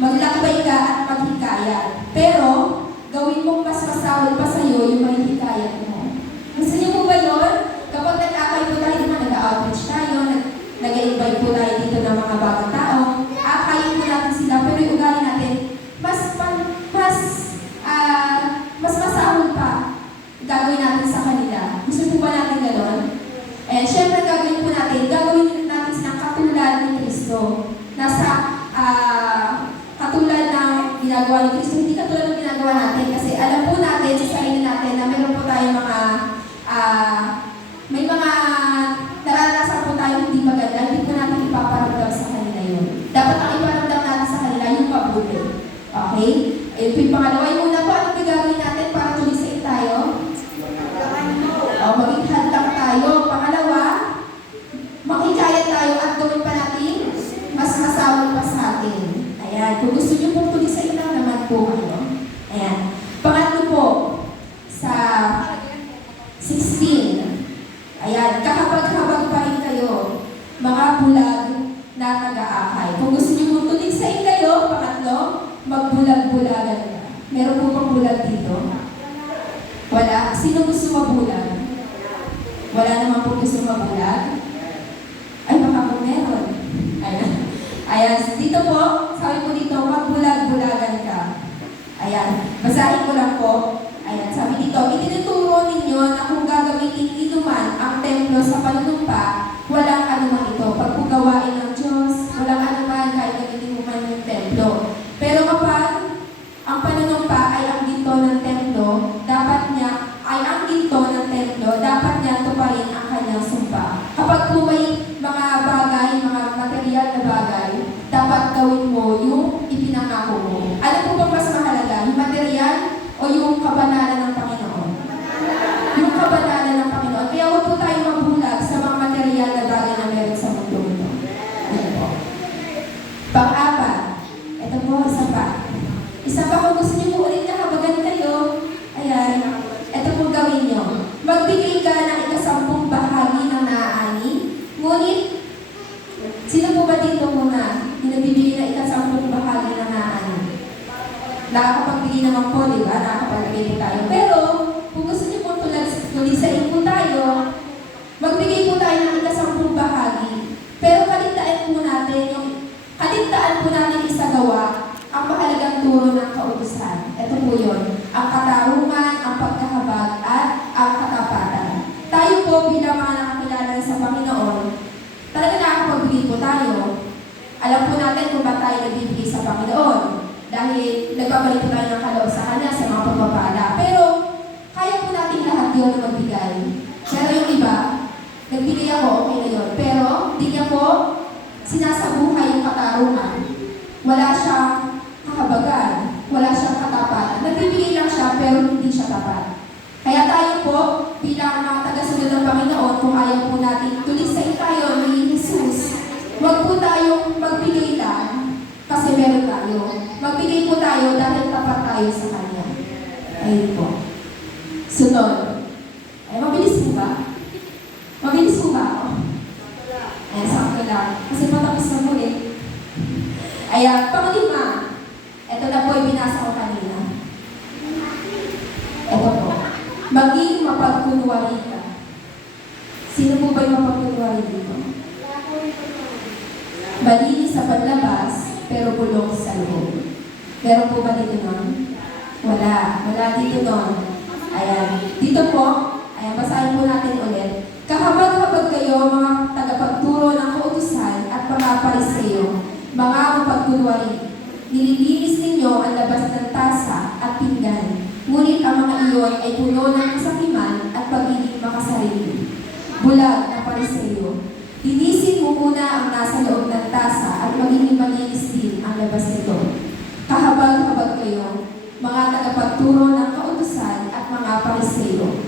Maglakbay ka at maghikayat. Pero, gawin mong mas masahol pa sa iyo yung mahihikayat mo. Gusto niyo po ba yun? Kapag nag-akay po tayo, di ba nag-outreach tayo, nag-invite po tayo dito ng mga bagong tao, akayin po natin sila, pero yung ugali natin, mas masahol pa gagawin natin sa kanila. Gusto po ba natin gano'n? And syempre gagawin po natin silang katulad ni Kristo. Nasa katulad ng ginagawa ni Kristo, hindi katulad ng ginagawa natin kasi alam po natin sa sarili natin na meron po tayong may mga naranasan po tayo hindi maganda, hindi po natin ipaparamdam sa kanila yun. Dapat ang iparamdam natin sa kanila yung mabuti. Okay? Ito yung pangalawa. Yung una po, ano gagawin natin para tulisin tayo? Maging handang tayo. Pangalawa, makikaya tayo at gawin pa natin mas masawal pa sa atin. Ayan. Kung gusto nyo pong tulisin lang naman po kayo. Ayan. Pangatlo po, sa 16. Ayan. Kahabag-habag pa rin kayo, mga bulag na nag-aakay. Kung gusto nyo pong tulisin kayo, pangatlo, magbulag-bulagan ka. Meron po pang bulag dito? Wala? Sino gusto mabulag? Wala naman po gusto mabulag? Ay, baka po meron. Ayan. Dito po, sabi po dito, magbulag-bulagan ka. Ayan. Basahin ko lang po. Ayan. Sabi dito, itinuturo ninyo na kung gagamitin inuman ang templo sa panunumpa, walang anuman ito. Pagpugawain ng Diyos, walang anuman kahit gamitin mo man yung templo. Pero kapag ang panunumpa ay ang ginto ng templo, dapat niya tuparin ang kanyang sumpa. Kapag po may mga bagay, mga material na bagay, dapat gawin mo yung ipinangako mo. Ano po bang mas mahalaga? Yung material o yung kabanalan ng Panginoon? Yung kabanalan ng Panginoon. Kaya huwag po tayo mabulag sa mga material na bagay na meron sa mundo ito. Ayan po. Pang-apat. Ito po, isa pa. Isa pa kung gusto niyo po ulit na habagan kayo, ayan, ito po gawin niyo. Magbigay ka ng ika-10 bahagi ng naaani, ngunit, sino po ba dito muna nagbibigay ng ika-10 bahagi ng naaani? Nakakapagbigay naman po, di ba? Nakakapagbigay po tayo. Pero, kung gusto niyo po tulisain po tayo, magbigay po tayo ng ika-10 bahagi. Pero kaligtaan po natin isagawa ang mahalagang turo ng kautusan. Ito po yun. Ang katarungan, ang pagkahabag, at ang katapatan. Tayo po bilang mga nakakilala sa Panginoon, talaga nakakapagbigay po tayo. Alam po natin kung ba tayo nagbibigay sa Panginoon. Dahil nagbabalik po tayo ng kaloob sa Kanya sa mga pagpapala. Pero, kaya po natin lahat yun na magbigay. Pero yung iba, nagbigay ako, okay na yun. Pero, hindi niya po sinasabuhay yung katarungan. Wala siyang kahabagan, wala siyang katapatan. Nagbibigay lang siya pero hindi siya tapat. Kaya tayo po, bilang mga tagasunod ng Panginoon, kung ayaw po natin tulisain tayo ni Jesus, huwag po tayong magbigay lang kasi meron tayo. Magbigay po tayo dahil tapat tayo sa Kanya. Ayun po. Sunod. Ay, mabilis po ba? Mabilis po ba ako? Ayan, sakto lang. Kasi patapos na po eh. Ayan, panglima. Ito na po yung binasa ko kanina. Ito po. Maging mapagkunwari ka. Sino po ba yung mapagkunwari dito? Malinis sa panlabas, pero bulok sa loob. Meron po ba dito nun? Wala. Wala dito nun. Ayan. Dito po, ayan, basahin po natin ulit. Kahabag-habag kayo, mga tagapagturo ng kautusan at mga Pariseo, mga mapagkunwari. Nililinis ninyo ang labas ng tasa at pinggan. Ngunit ang mga iyon ay puno ng kasakiman at pagiging makasarili. Bulag na Pariseo. Linisin mo muna ang nasa loob ng tasa at magiging malinis din ang labas nito. Kahabag-habag kayo, mga tagapagturo ng kautusan at mga Pariseo,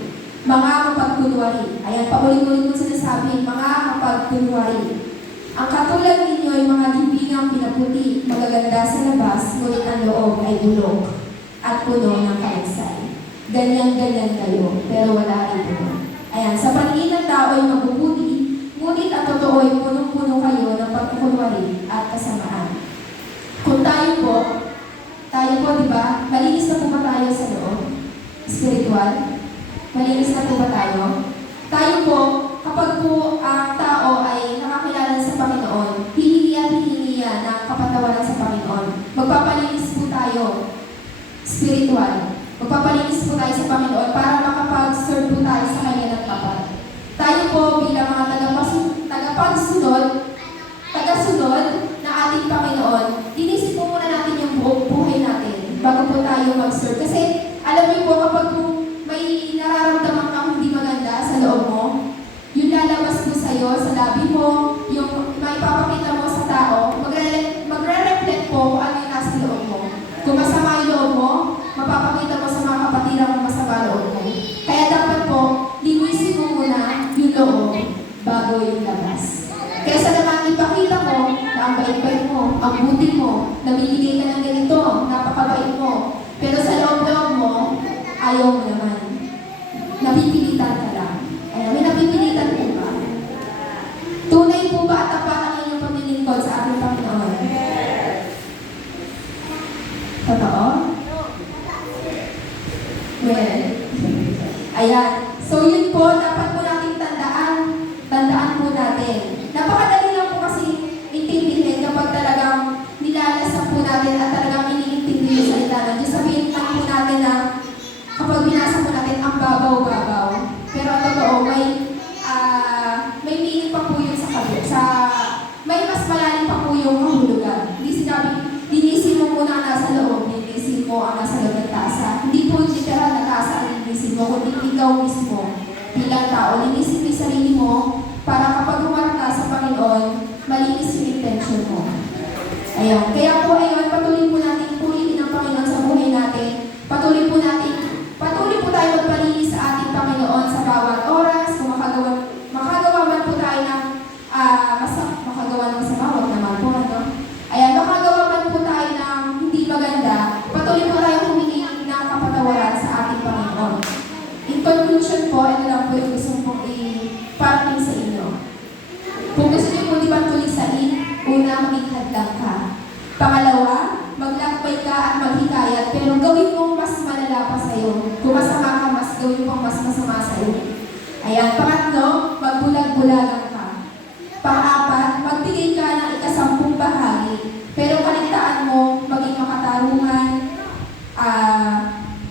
mga mapagkunwari. Ayan, paulit-ulit mo sinasabi, mga mapagkunwari. Ang katulad ninyo ay mga libingang pinaputi, magaganda sa labas, ngunit ang loob ay bulok at puno ng kalansay. Ganyan-ganyan kayo, pero wala rin ito. Ayan, sa paningin ng tao ay mabubuti, ngunit ang totoo ay punong-puno kayo ng pagkukunwari at kasamaan. Kung tayo po, di ba, malinis na po ba tayo sa loob? Spiritual? Malinis na po ba tayo? Tayo po, kapag po ang tao ay nakakilala sa Panginoon, hihingi at hihingi yan ng kapatawaran sa Panginoon. Magpapalinis po tayo. Spiritual. Magpapalinis po tayo sa Panginoon para makapag-serve po tayo sa Kanya ng tapat. Tayo po bilang mga tagasunod na ating Panginoon, linisin po muna natin yung buhay natin bago po tayo mag-serve. Kasi alam niyo po, kapag po may nararamdaman kang hindi maganda sa loob mo, yung lalabas po sa'yo, sa labi mo, yung maipapakita mo sa tao, magre-reflect po kung ano yung nasa loob mo. Kung masama yung loob mo, mapapakita mo sa mga kapatiran kung masama loob mo. Kaya dapat po, linisin mo muna yung loob bago yung labas. Kaya sa naman ipakita mo na ang bait-bait mo, ang buti mo, namimigay ka ng ganito, napakabait mo. Pero sa loob-loob mo, ayaw mo naman. Napipilitan ka lang. Ayan, may napipilitan po ba? Tunay po ba at tapat ang inyong paglilingkod sa ating Panginoon? Totoo? Well, ayan. So yun po, dapat po natin tandaan po natin. Napakadali lang po kasi intindihin kapag talagang nilalasap po natin at talagang iniintindi yung salita ng Diyos. Sabihin lang po natin na kapag binasa po natin ang babaw-babaw. Pero ang totoo, may meaning pa po yun may mas malalim pa po yung kahulugan. Hindi sinabi, linisin mo muna ang nasa loob, linisin mo ang nasa loob ng tasa. Hindi po literal na tasa ang linisin mo, kundi ikaw mismo bilang tao. Linisin mo yung sarili mo para kapag humarap ka sa Panginoon, malinis yung intention mo. Ayun. Kaya po ayun, patuloy po natin purihin ang Panginoon sa buhay natin. Patuloy po tayo magpalinis sa ating Panginoon sa bawat oras. Kung makagawa man po tayo ng makagawa ng masama, wag naman po, ano? Ayan, makagawa man po tayo ng hindi maganda, patuloy po tayo humingi ng kapatawaran sa ating Panginoon. In conclusion po, ito lang po yung gusto kong i-parting sa inyo. Kung gusto niyo po di ba tulisain, una, maging hadlang ka. Pangalawa, maglakbay ka at maghikayat, pero gawin mong mas malala pa sa'yo. Kung masama ka, gawin mong mas masama sa'yo. Ayan, pangatlo, magbulag-bulagan ka. Pang-apat, magbigay ka ng ika-10 bahagi, pero kaligtaan mo maging makatarungan,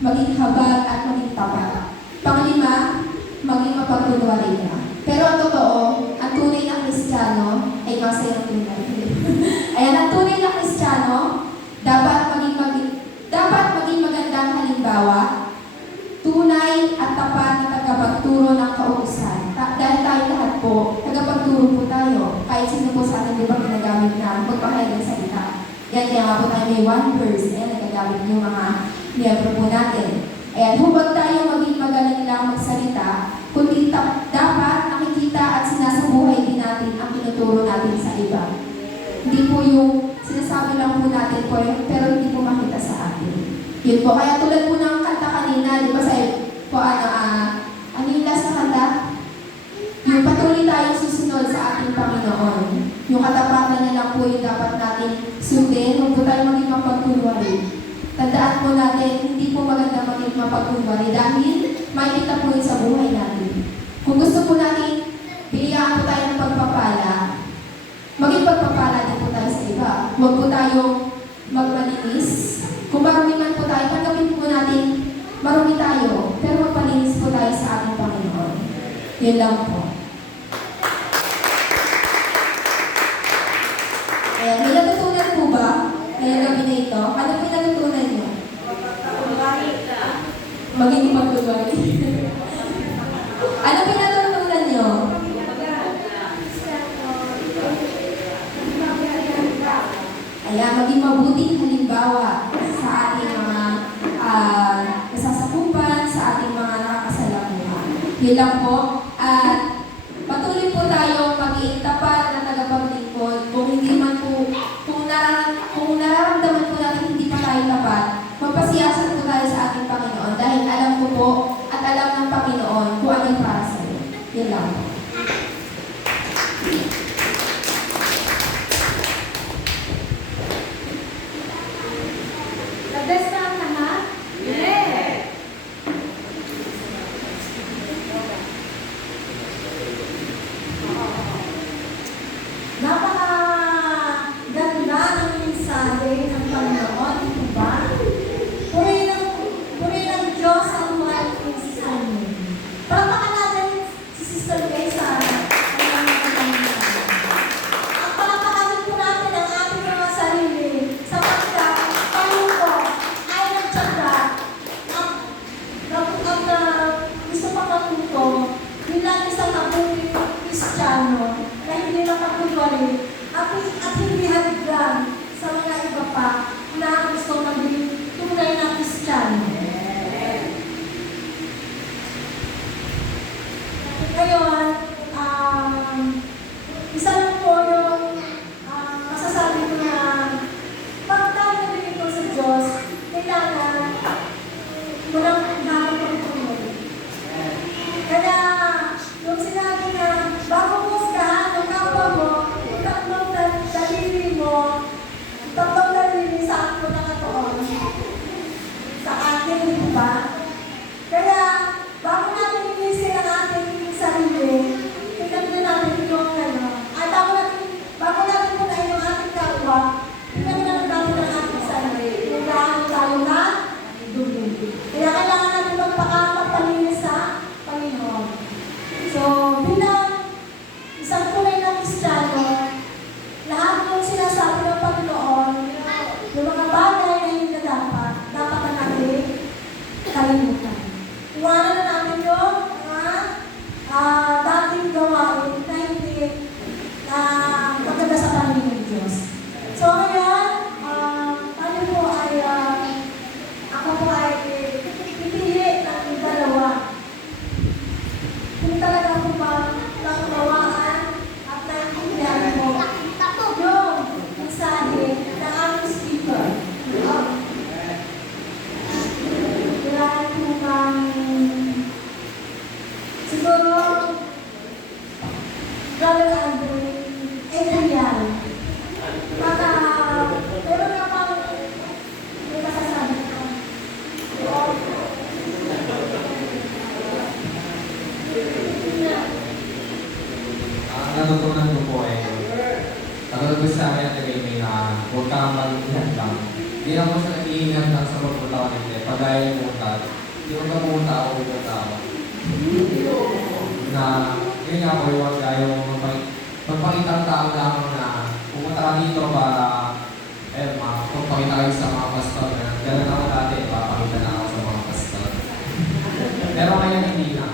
maging habag at maging tapat. Pang-lima, maging mapagkunwari ka. Pero ang totoo, ang tunay na Kristiyano ay masayang tunay. Ayan, ang tunay na Kristiyano, dapat maging magandang halimbawa, tunay at tapat na tagapagturo ng kautusan. Dahil tayo lahat po, tagapagturo po tayo. Kahit sino po sa atin, di ba ginagamit na magpahayag ng salita. Yan, kaya nga po tayo may one verse, nagagamit yung mga miyembro po natin. Ayan, hubag tayo maging magaling lang magsalita, kundi dapat nakikita at sinasabuhay din natin ang tinuturo natin sa iba. Hindi po yung sinasabi lang po natin po, pero hindi po makita sa atin. Yun po, kaya tulad po ng kanta kanina, di ba sa'yo po, ano yung last na kanta? Yung patuloy tayong susunod sa ating Panginoon. Yung katapatan niya lang po yung dapat natin sundin, huwag po tayo maging mapagkunwari. Tandaan po natin, hindi po maganda maging mapagkunwari dahil makikita po yun sa buhay natin. Kung gusto po natin, bigyan po tayo ng pagpapala, maging pagpapala din po iba. Huwag po tayong magmalinis. Kung marumi man po tayo, tanggapin po natin marumi tayo, pero magpalinis po tayo sa ating Panginoon. Yun lang po. Ayan, may natutunan po ba ngayong gabi na ito? Ano po yung natutunan nyo? Maging pagtuloy. Ano po yung natutunan nyo? Ayan, maging mabuting halimbawa sa ating mga nasasakupan, sa ating mga nakakasalamuhan. Yun lang po. At patuloy po tayo maging tapat na tagapaglingkod. Kung hindi man po, kung nararamdaman po natin hindi pa tayo tapat, magpasiyasat po tayo sa ating Panginoon dahil alam ko po at alam ng Panginoon kung ano yung para sa iyo. Yun lang po. Nag-bless na ang lahat? Napakaganda ng mensahe ng Panginoon, di ba? Purihin ng Diyos ang mga Sister May. Palakpakan natin si Sister May sa ang palakpakan din po natin ang ating mga sarili sapagkat tayo po ay nagtsaga ang gusto pang matuto bilang isang mabuting Kristiyano na hindi nakapagwari at hindi hagdan sa mga iba pa na gusto maging tunay na Kristiyano. Ngayon, isa lang po yung masasabi ko na pag tayo nabigay ko sa Diyos, kailangan walang hanggang pagtuloy. Kaya, yung sinabi na, bago mo husgahan ang kapwa mo, yung tatlong daliri mo, tatlong daliri sa ako na katoon, sa akin, di ba? Kaya, bago natin inisin ang ating sarili, tingnan din natin yung bago natin punayin yung ating kapwa, tingnan natin ang ating sarili, kung gaano tayo na dumi. Kaya kailangan natin magpapalinis sa Panginoon. So, bilang isang tunay na Kristiyano, lahat ng sinasabi ng Panginoon, yung mga bagay na hindi na dapat na natin kalimutan. Iwanan na natin yung mga dating gawain na hindi maganda sa paningin ng Diyos. So, ngayon, ano po ay, ako po ay pipili ng dalawa. Kung talaga po ba nakakawaan at naiintindihan mo yung mensahe ng aming speaker. Kailangan po bang siguro Brother Adrian, baka meron na pang may masasabi ko. Ang natutunan ko po ay katulad ko sa akin at may na huwag kang mag-ingat lang. Hindi lang po sa nag-iingat lang sa pagpunta ko nito. Pagaya yung pumunta, hindi ko ka pumunta ako pumunta ako. Na yun nga po yung magpakitang tao lamang na pumunta ka dito para magpakita kayo sa mga pastor na gano'n ako dati, papakita na ako sa mga pastor. Pero ngayon hindi na.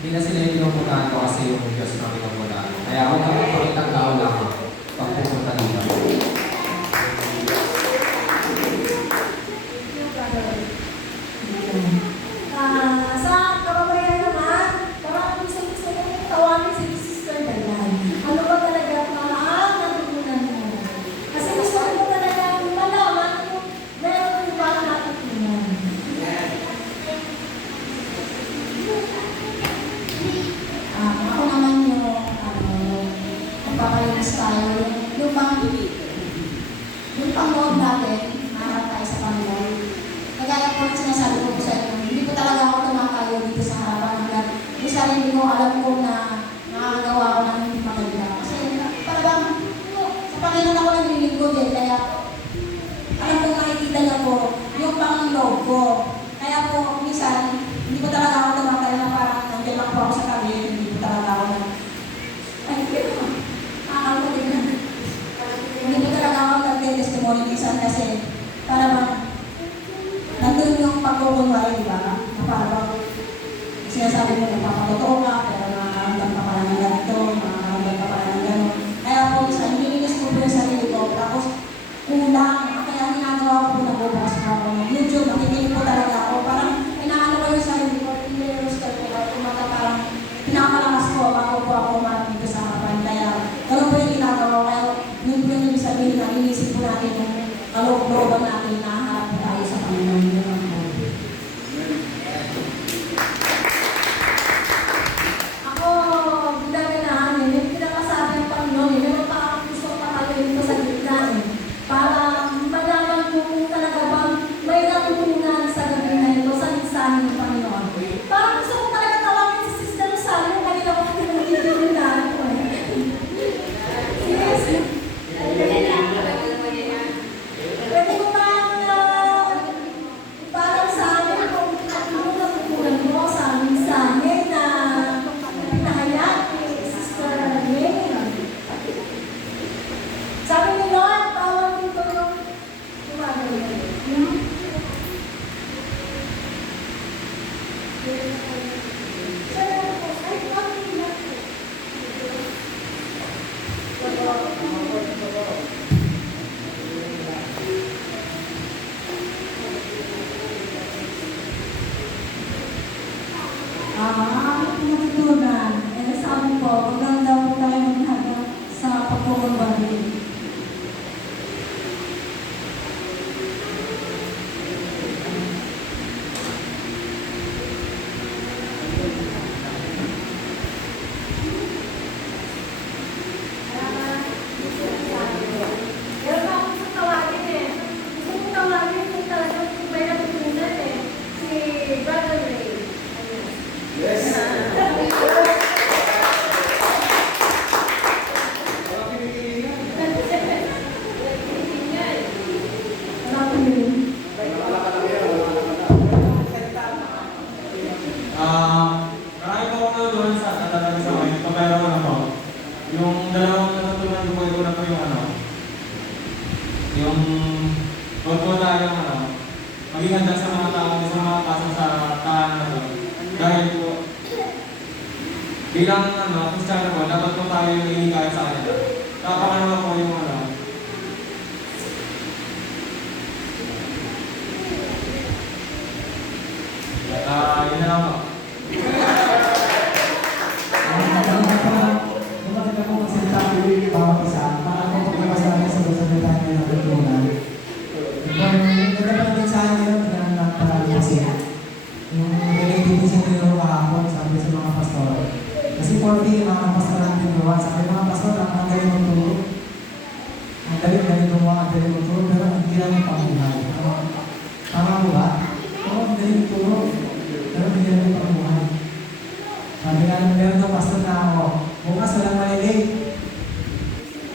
Hindi na sila yung pinupuntahan ko kasi yung Diyos na pinupuntahan. Kaya huwag kang magpakitang tao lamang pag pupunta dito. Sa kababayan naman, parang gusto kong tawagin si Sister Dayan. Ano ba talaga ang natutunan mo? Kasi gusto ko talaga malaman kung meron ko ba natutunan. Ako naman yung magpapalinis tayo. Yung pang-loob natin, maharap tayo sa Panginoon. Kagaya po sinasabi ko po sa inyo, hindi po talaga ako tumatayo dito sa harapan hanggang yung sarili ko alam ko na nakakagawa ko ng hindi maganda. Kasi talagang sa Panginoon ako kayo nililingkod eh, kaya alam ko nakikita niya po yung pangloob ko. Kaya po, minsan, hindi ko talaga ako tumatay na parang nandiyan lang po ako sa kami, hindi ko talaga ako na, ay, akal ko din na. Hindi ko talaga ako nag-testimony minsan kasi parang nandun yung pagkukunwari, di ba? Na parang sinasabi mo nagpapatotoo ka, pero nakakaramdam ka pala ng ganito, nakakaramdam ka pala ng gano'n. Kaya po, minsan, nilinis ko po yung sarili ko, tapos kulang. Kaya ginagawa ko po nagbubukas po ako ng YouTube, nakikinig po talaga ako. Parang inaano ko yung sarili ko, nililustal ko, kumaka parang pinapalakas ko bago po ako marami dito sa harapan. Kaya gano'n po yung ginagawa ko. Kaya yun po yung sabihin na inisip po natin yung kaloob-looban natin na harap po tayo sa Panginoon. Yun lang po. Ako, dami na amin, yung pinakasabi ng Panginoon, meron pa akong gusto patayo dito sa gitna eh. Para malaman ko kung talaga bang may natutunan sa gabi na ito sa mensahe ng Panginoon. Parang gusto ko talaga tawagin si Sister Rosario, yung kanina ko nagiging na ako eh. Yes. Pwede mo parang sa amin kung ano natutunan mo sa mensahe na pinahayag ni Sister Lenny. Sabi ni Lord, tawag dito yung Natutunan. Eh, sabi ko, maganda po tayo maghagap sa pagkukumbari. meron pa akong gusto tawagin eh. Gusto kong tawagin kung talagang may natutunan eh. Si Brother Ray. Marami po akong natutunan sa talaga sa mga ito, pero ano po, yung dalawang natutunan ko po ito na po yung ano, yung huwag po tayong ano, maging handa sa mga tao, sa mga pasok sa tahanan na to. Dahil po, bilang ano, Kristiyano po, dapat po tayo yung iligaya sa kanila. Kapangalawa po yung ano, yun na lang po. Kung bakit ako magsalita ko yung bawat isa, para ako pagkabasahin sa salita niya ng tulungan. Kung nagdapat din sa akin yun, pinanagparami kasi yung relative sa nilo kahapon, sabi sa mga pastor. Kasi 40, mga pastor natin gawa, sabi mga pastor, ang galing magturo. Ang galing gumawa, ang galing magturo, pero hindi lang yung pangbuhay. Tama mo ba? Oo, ang galing magturo, pero hindi lang yung pangbuhay. Sabi nga nung meron daw pastor na ako, bukas walang malilate.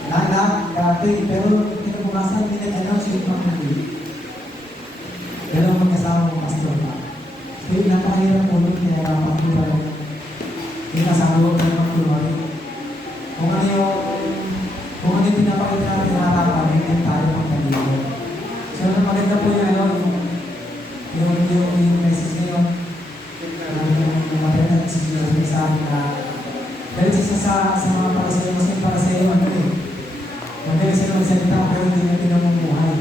Lahat, dati, pero kinabukasan, pinag-announce yung pangbuhay. Pero ang magkasama mo pastor pa. So yung napakahirap po nun, kaya napakahirap po. Yung kasama ko tayo magtulong. Kung ano yung pinapakita natin sa harapan, hindi tayo magpagiging. So maganda po yung ano, yung message na yun. Yung maganda sa akin na dahil sa mga parasayo, kasi parasayo ano eh. Magaling sila magsalita pero hindi natin namumuhay.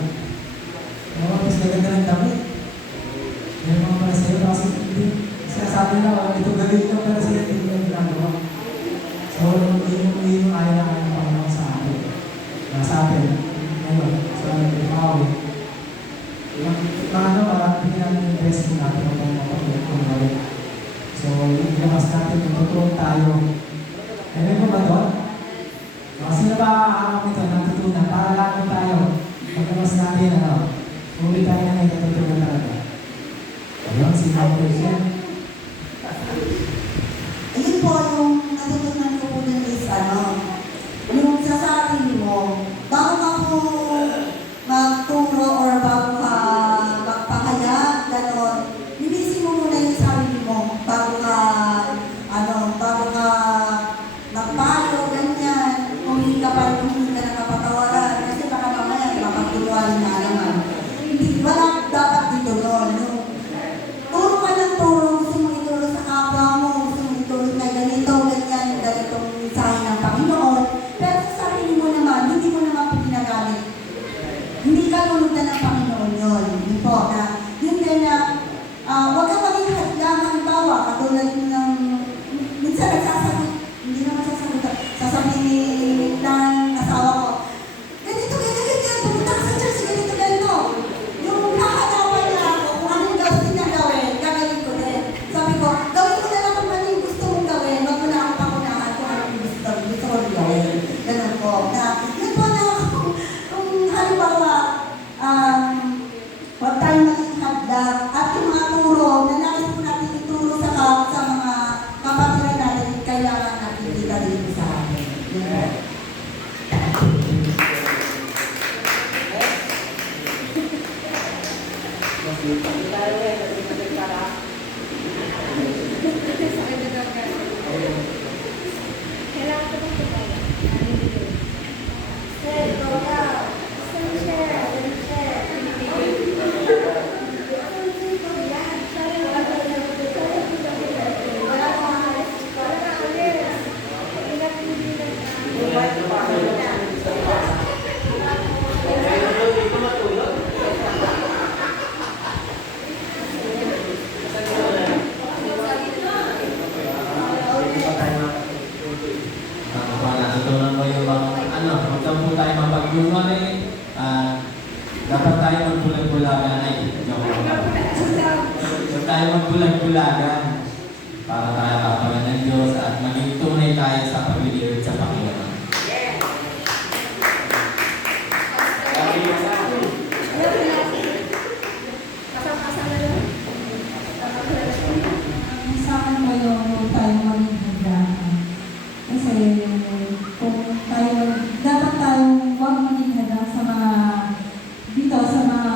Mas maganda ng damit. Yung mga parasayo kasi sinasabi na ito galing ka pero sila hindi na ginagawa. So yun yung ayaw na ng Panginoon sa atin. Sa atin. Ngayon, sa Panginoon. Yung ano, parang pinag yung blessing natin ang Panginoon. So, ilabas natin yung totoo tayo. Alam mo ba doon? Kasi na ba ang ito, natutunan, para lang tayo. Pagkabas natin, uwi tayo na may natutunan talaga. Ayun, si Michael siya. Ayun po, yung natutunan ko po dun is, yung sa sarili mo, bago ka po pinahulog na ng Panginoon yun. Yun po, na yun din na huwag kang maging hadlang, halimbawa, katulad ng minsan nagsasagot, hindi naman sasabihin ng asawa ko, ganito, ganyan, ganyan, pumunta ka sa church, ganito, ganito. Yung hahanapan niya ako, kung anong gusto niya gawin, gagawin ko din. Sabi ko, gawin mo na lang kung ano yung gusto mong gawin, wag mo na akong pakunahan kung anong gusto ko gawin. Ganun po. Na, yun po na kung halimbawa, huwag tayong maging hadlang at yung mga turo na nais po natin ituro sa mga kapatiran natin, kailangan natin kita dito sa atin. Yun po. Natutunan mo yung huwag po tayo mapagyunwari. Dapat tayo magbulag-bulagan ay huwag tayo magbulag-bulagan para tayo kapalan ng Diyos at maging tunay tayo sa paglilingkod sa Panginoon. Sa akin po yung huwag tayo maging hadlang. Kasi kung tayo, dapat tayong huwag maging hadlang sa mga dito sa mga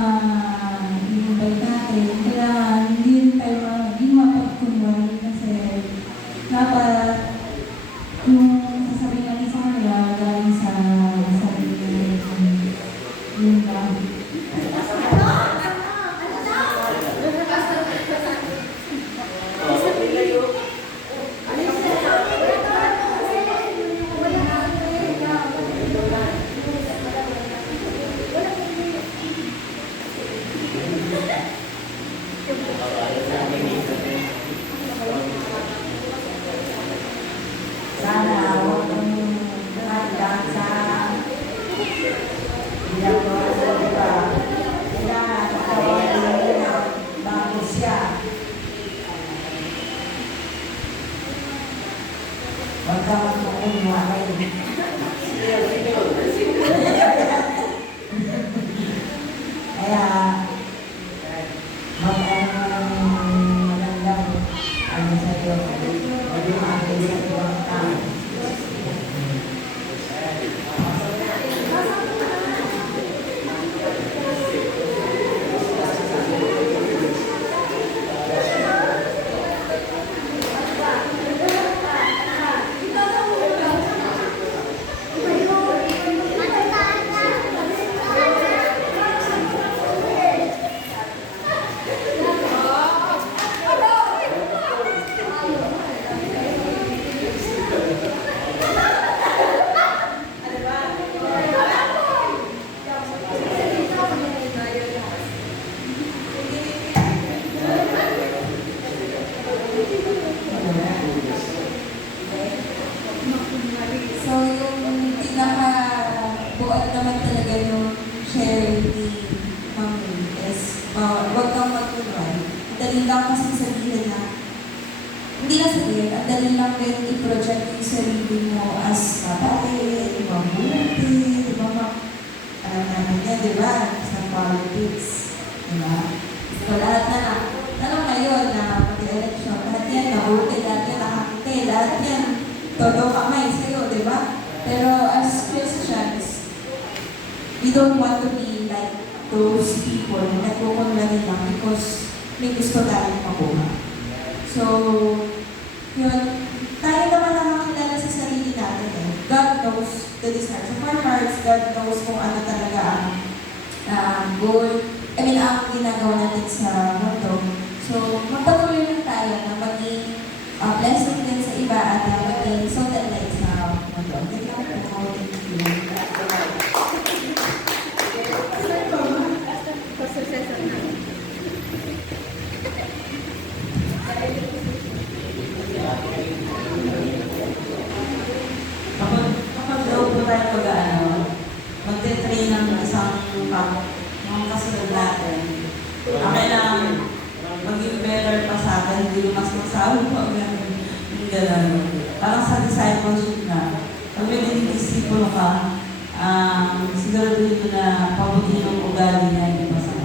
invite natin. Kaya hindi rin tayo maging mapagkunwari kasi dapat yung sasabihin natin sa kanila galing sa sarili. Yun lang. Sana huwag kang hadlang sa ginagawa sa iba. Kailangan patawarin mo na bago siya. Huwag ka magkukunwari. Kaya, magandang ano sa iyo, maging akin sa ibang tao. So, yung pinaka-buot naman talaga yung sharing ni Mami is huwag kang magkunwari. Dali lang kasi sabihin na, hindi lang sabihin, ang dali lang rin i-project yung sarili mo as babae, mabuti, di ba? Alam namin yan, di ba? Sa politics, di ba? So, lahat na alam ngayon na pag-election, lahat yan, nabuti, lahat yan, nakakite, lahat yan, todo kamay sa'yo, di ba? Pero as Christians, we don't want to be like those people na nagkukunwari lang because may gusto tayong makuha. So, yun, tayo naman ang makilala sa sarili natin eh. God knows the desires of our hearts, God knows kung ano talaga ang goal, ang ginagawa natin sa mundo. So, magpatuloy lang tayo na maging blessing din sa iba at maging salt and light sa mundo. Thank you po. Thank you. mga kasunod natin. Ang kailangan maging better pa sa atin, hindi mas masabi pa yung gano'n. Parang sa discipleship na, pag may nagdisipulo ka, siguraduhin mo na pabuti ng ugali niya, hindi masama.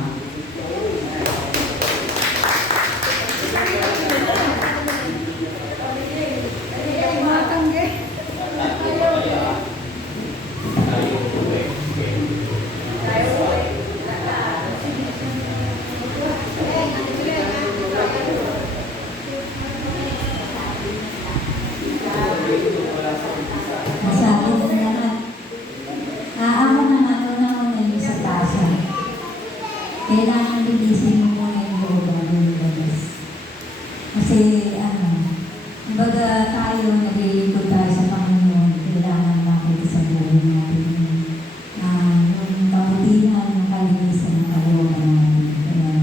Masabi na lahat. Ako naman una yung sa tasa. Kailangan bilisin mo muna yung loob bago lumabas. Kasi kumbaga tayo, naglilingkod tayo sa Panginoon, kailangan makita sa buhay natin yung kabutihan, yung kalinisan ng kalooban natin.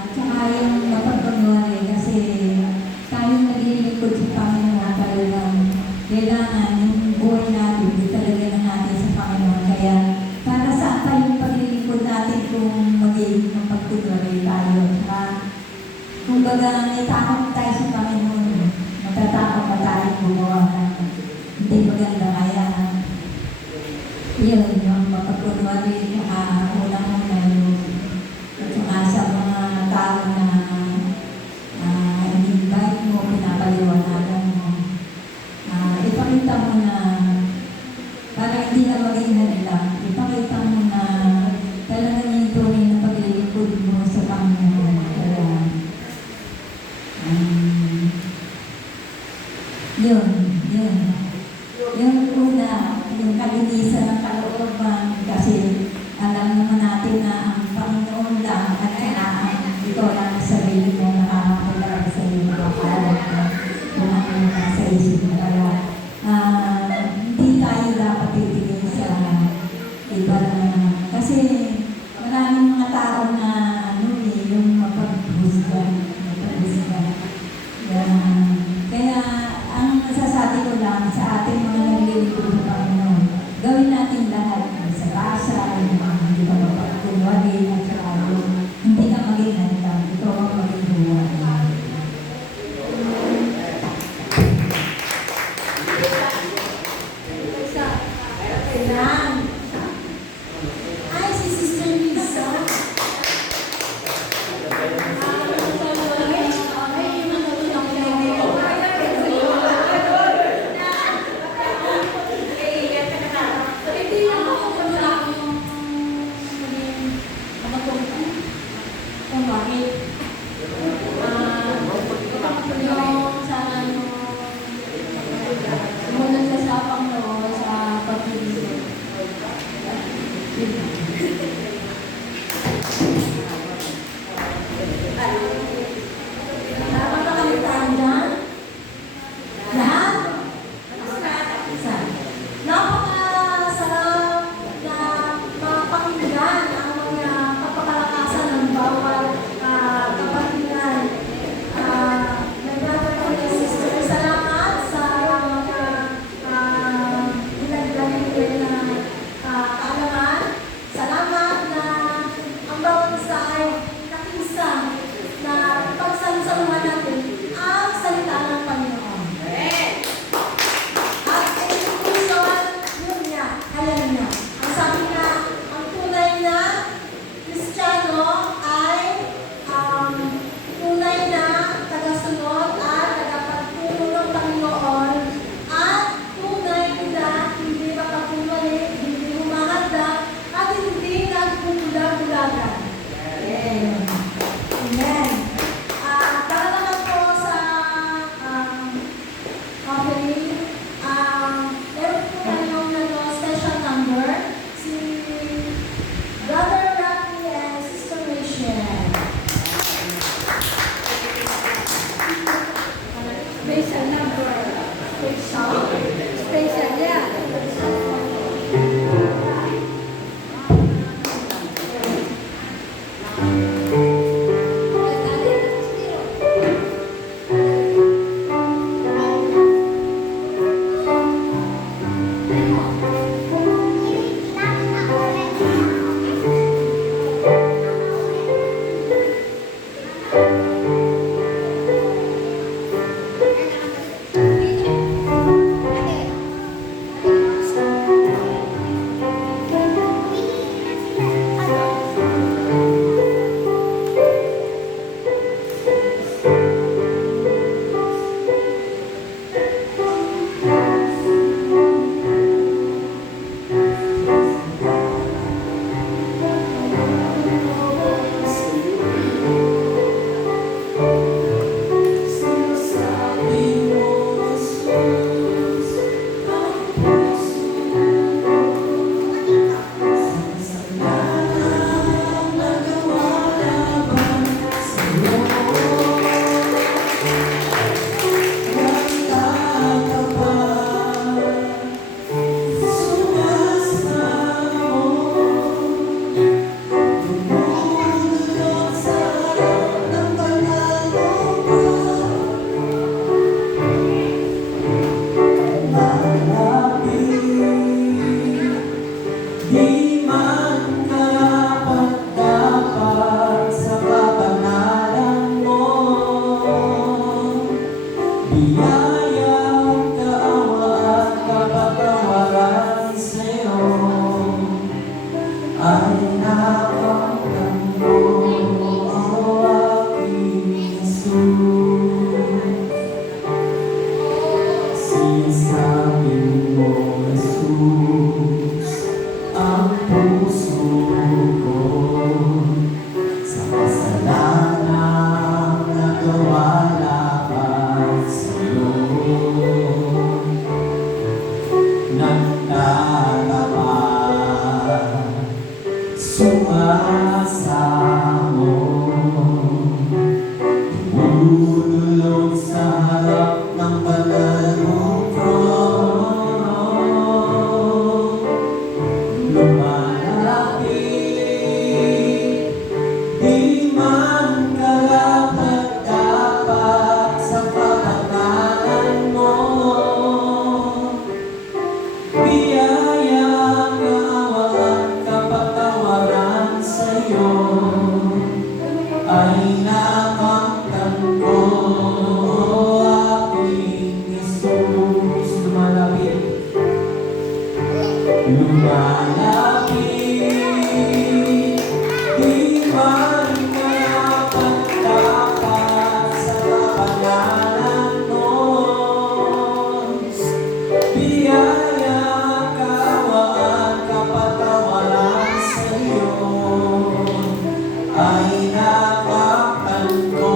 At saka yung mapagpagwari kasi tayo naglilingkod sa Panginoon, talagang kailangan yung buhay natin, hindi talaga na natin sa Panginoon. Kaya para saan pa yung paglilingkod natin kung magiging mapagpagwari tayo. Kumbaga, may takot tayo sa Panginoon. Matatakot pa tayo gumawa ng hindi maganda. Kaya yun, yung mapagpagwari, unang-una yung at saka sa mga tao na in-invite mo, pinapaliwanagan mo. Ipakita mo na para hindi na maging lang. Ipakita mo na talagang yung tunay na paglilingkod mo sa Panginoon. Kaya yun. Yung una, yung kalinisan ng kalooban kasi alam naman natin na ang Panginoon lang at saka ang ito lang sa sarili mo nakakapagalaga sa iyo makakalaga kung ano yung nasa isip mo. Kaya hindi tayo dapat titigil sa iba na kasi maraming mga tao na yung mapaghusga. Kaya ang nasasabi ko lang sa ating mga naglilingkod sa Panginoon, gawin natin lahat sa basa, hindi ka mapagkunwari at saka hindi ka maging handang, ikaw ang maging buhay. Ay, si Sister Lisa. Napakasarap na mapakinggan ang mga kapakalakasan ng bawat kapatiran. Nagdadagdag ni Sister, salamat sa mga dinagdagan na kaalaman Di man karapat-dapat sa kapanalan mo, biyayang kaawa at kapatawaran sa'yo ay nakamtan mo, o aking Jesus. Sinasabi mo, Jesus, ang puso ko sa kasalanang nagawa laban sa'yo. Nagtatapat, sumasamo, tumutulog sa harap ng banal mong trono. Lumalapit, di man karapat-dapat sa kapanalan mo, biyayang kaawa at kapatawaran sa'yo ay nakamtan ko, o aking Jesus. Lumalapit, lumalapit, di man karapat-dapat sa kapanalan mo, biyaya, kaawa at kapatawaran sa'yo ay nakamtan ko,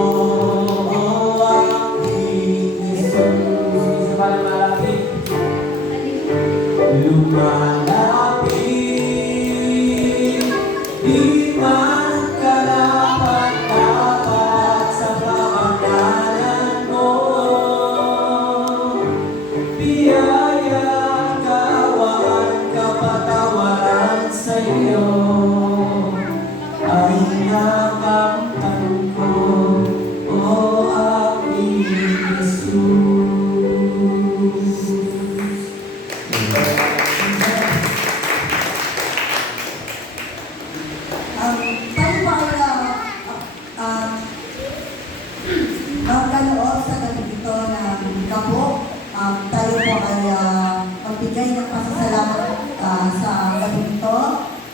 o aking Jesus. Lumalapit, lumalapit, di man karapat-dapat sa kapanalan mo, biyaya, kaawa at kapatawaran sa'yo ay nakamtan ko, o aking Jesus. Tayo pa ay magkaloob sa gabi ito na kapo. Tayo po ay magbigay ng pasasalamat sa gabi ito.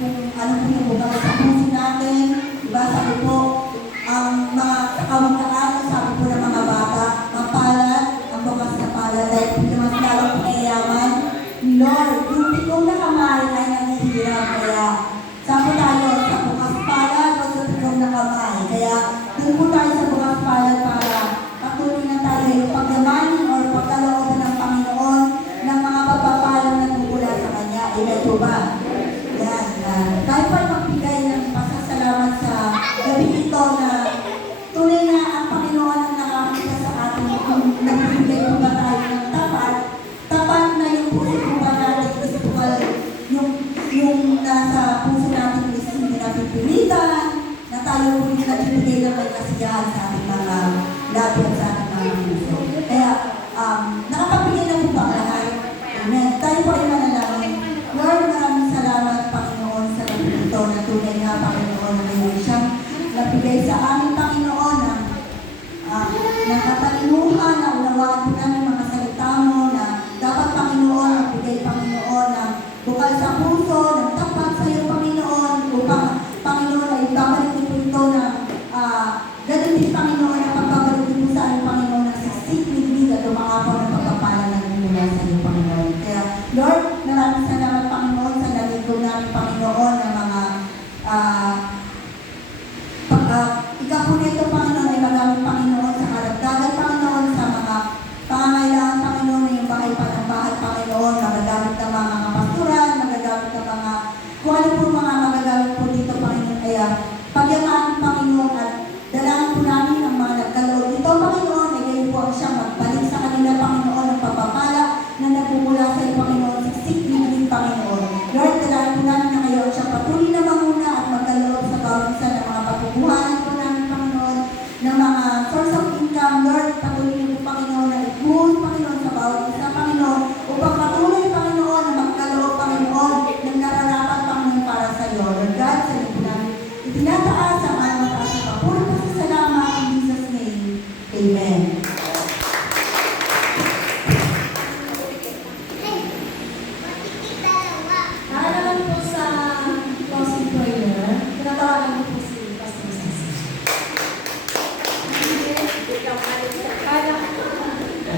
Kung ano po yung bukas sa puso natin. Diba sabi po, ang mga kakamagkaan, sabi po ng mga bata, mapalad, ang bukas na palad, dahil po yung mas lalong pinayaman. Lord, yung tikong na kamay ay nanghihirap, kaya saan po tayo sa bukas palad o sa tikong na kamay. Kaya doon po tayo sa bukas palad para patuloy na tayo yung pagyamanin o pagkalooban ng Panginoon ng mga pagpapalang na tungkula sa Kanya. Amen po ba? Yan. Tayo pa magbigay ng pasasalamat sa gabi ito na tunay na ang Panginoon ang nakakita sa atin kung nagbibigay po ba tayo ng tapat. Tapat na yung puso po ba natin is yung nasa puso natin is hindi napipilitan, na tayo po yung nagbibigay ng may kasiyahan sa ating mga labi at sa ating mga puso. Kaya, nakapagbigay na po ba ang lahat? Amen. Tayo po ay manalangin. Lord, maraming salamat, Panginoon, sa gabi ito na tunay nga, Panginoon, na ngayon siyang nagbigay sa aming Panginoon na katalinuhan, na unawaan po namin mga salita mo, na dapat, Panginoon, magbigay, Panginoon, ng bukal sa puso, ng tapat sa iyo, Panginoon, upang, Panginoon, ay babalik niyo po ito na ganun din, Panginoon, na pagbabalik niyo po sa aming Panginoon, na siksik, liglig, at lumakapaw ng pagpapala ng mula sa iyo, Panginoon. Kaya, Lord, maraming salamat, Panginoon, sa naligo namin, Panginoon, ng mga ikaw po nito, Panginoon, ay magamit, Panginoon, sa karagdagan, Panginoon, sa mga pangangailangan, Panginoon, na yung bahay pa ng bahay, Panginoon, magagamit ng mga pastoran, magagamit ng mga, kung ano po mga magagamit po dito, Panginoon, kaya pagyamaan, Panginoon, at dalangin po namin ang mga nagkaloob dito, Panginoon, ay kayo po ang siyang magbalik sa kanila, Panginoon, ng pagpapala na nagmumula sa iyo, Panginoon, sa sikling din, Panginoon. Lord, dalangin po namin na kayo ang siyang patuloy na manguna at magkaloob sa bawat isa ng mga pagkukuhanan po namin, Panginoon, ng mga source of income. Lord, patuloy niyo po, Panginoon, na i-boost, Panginoon, sa bawat isa, Panginoon, upang patuloy, Panginoon, na magkaloob, Panginoon, ng nararapat, Panginoon,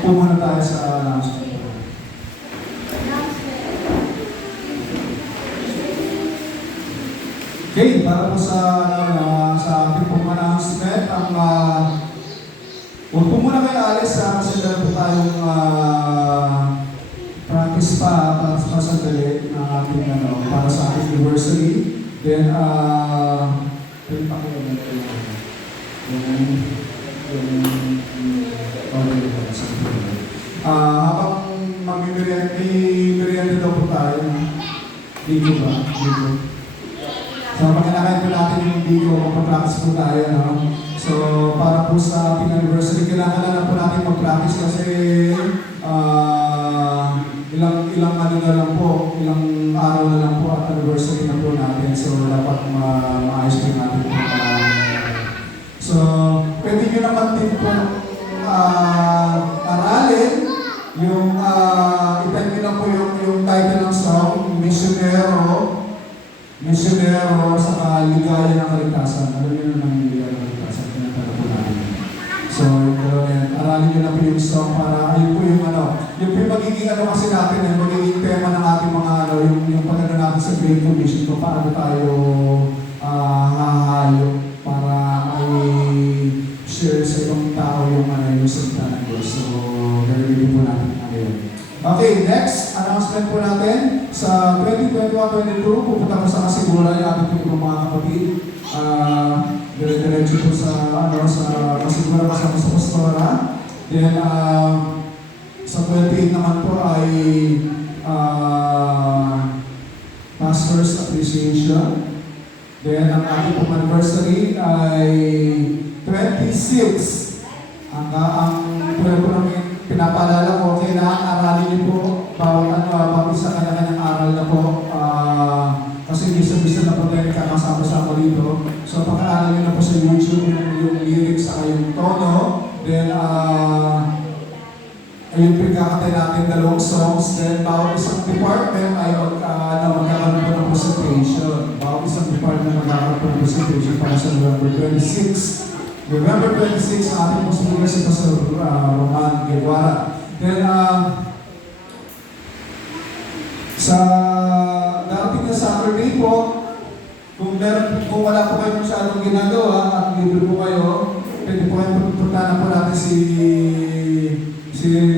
Pumuna tayo sa announcement. Okay, para po sa ating pong announcement, huwag po muna kayo alis kasi meron po tayong practice pa sandali ng ating para sa ating anniversary. Then, pwede pa kayo habang mag-merienda daw po tayo. Dito ba? Dito. So, pagkalakay po natin yung video, mag-practice po tayo, no? So, para po sa ating anniversary, kailangan na po natin mag-practice kasi ilang ano na lang po, ilang araw na lang po at anniversary na po natin. So, dapat maayos din natin po. So, pwede nyo naman din po aralin yung itan nyo lang po yung title ng song, Misyonero sa Ligaya ng Kaligtasan. Alam nyo naman yung Ligaya ng Kaligtasan, pinatala po natin. So, aralin nyo lang po yung song para, yun po yung magiging kasi natin, magiging tema ng ating mga yung pagkano natin sa Great Commission kung paano tayo hahayo para i-share sa ibang tao yung salita ng Diyos. So, gagawin po natin ngayon. Okay, next announcement po natin. Sa 2021-22, pupunta po sa Kasigura yung ating po mga kapatid. Dire-diretso po sa Kasigura kasama sa Pastora. Then, sa 28 naman po ay Pastor's Appreciation. Then, ang ating pong anniversary ay 26. Ang po namin pinapaalala ko, kailangan aralin niyo po bawat isa kanya-kanyang aral na po. Kasi bisa-bisa na po tayo kakasama-sama dito. So, pag-aaral niyo na po sa YouTube yung lyrics at yung tono. Then, ayun pinakatay natin dalawang songs. Then, bawat isang department ay magkakaroon po ng presentation. Bawat isang department magkakaroon po ng presentation para sa November 26. November 26, ang ating muslimia si Pastor Roman Guevara. Then, sa darating na Saturday po, kung wala po kayo masyadong ginagawa at libre po kayo, pwede po kayo puntahan po natin si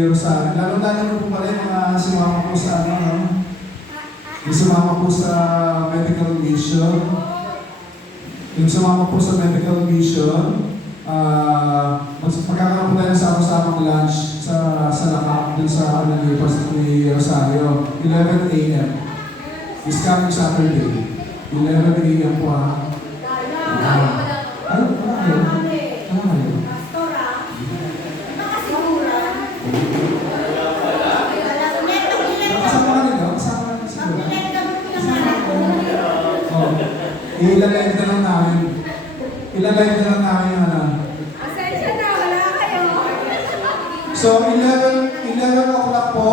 Rosario. Lalo po pala yung sumama po sa yung sumama po sa medical mission. Yung sumama po sa medical mission, magkakaroon po tayo ng sama-samang lunch sa lakap dun sa ni Rosario, 11 a.m. This coming Saturday, 11 a.m. po ha. Ano kayo? Kasama ka rin, no? Kasama ka rin siguro. Ilalive na lang namin. Ilalive na lang namin yung Asensya na, wala kayo. So, 11 o'clock po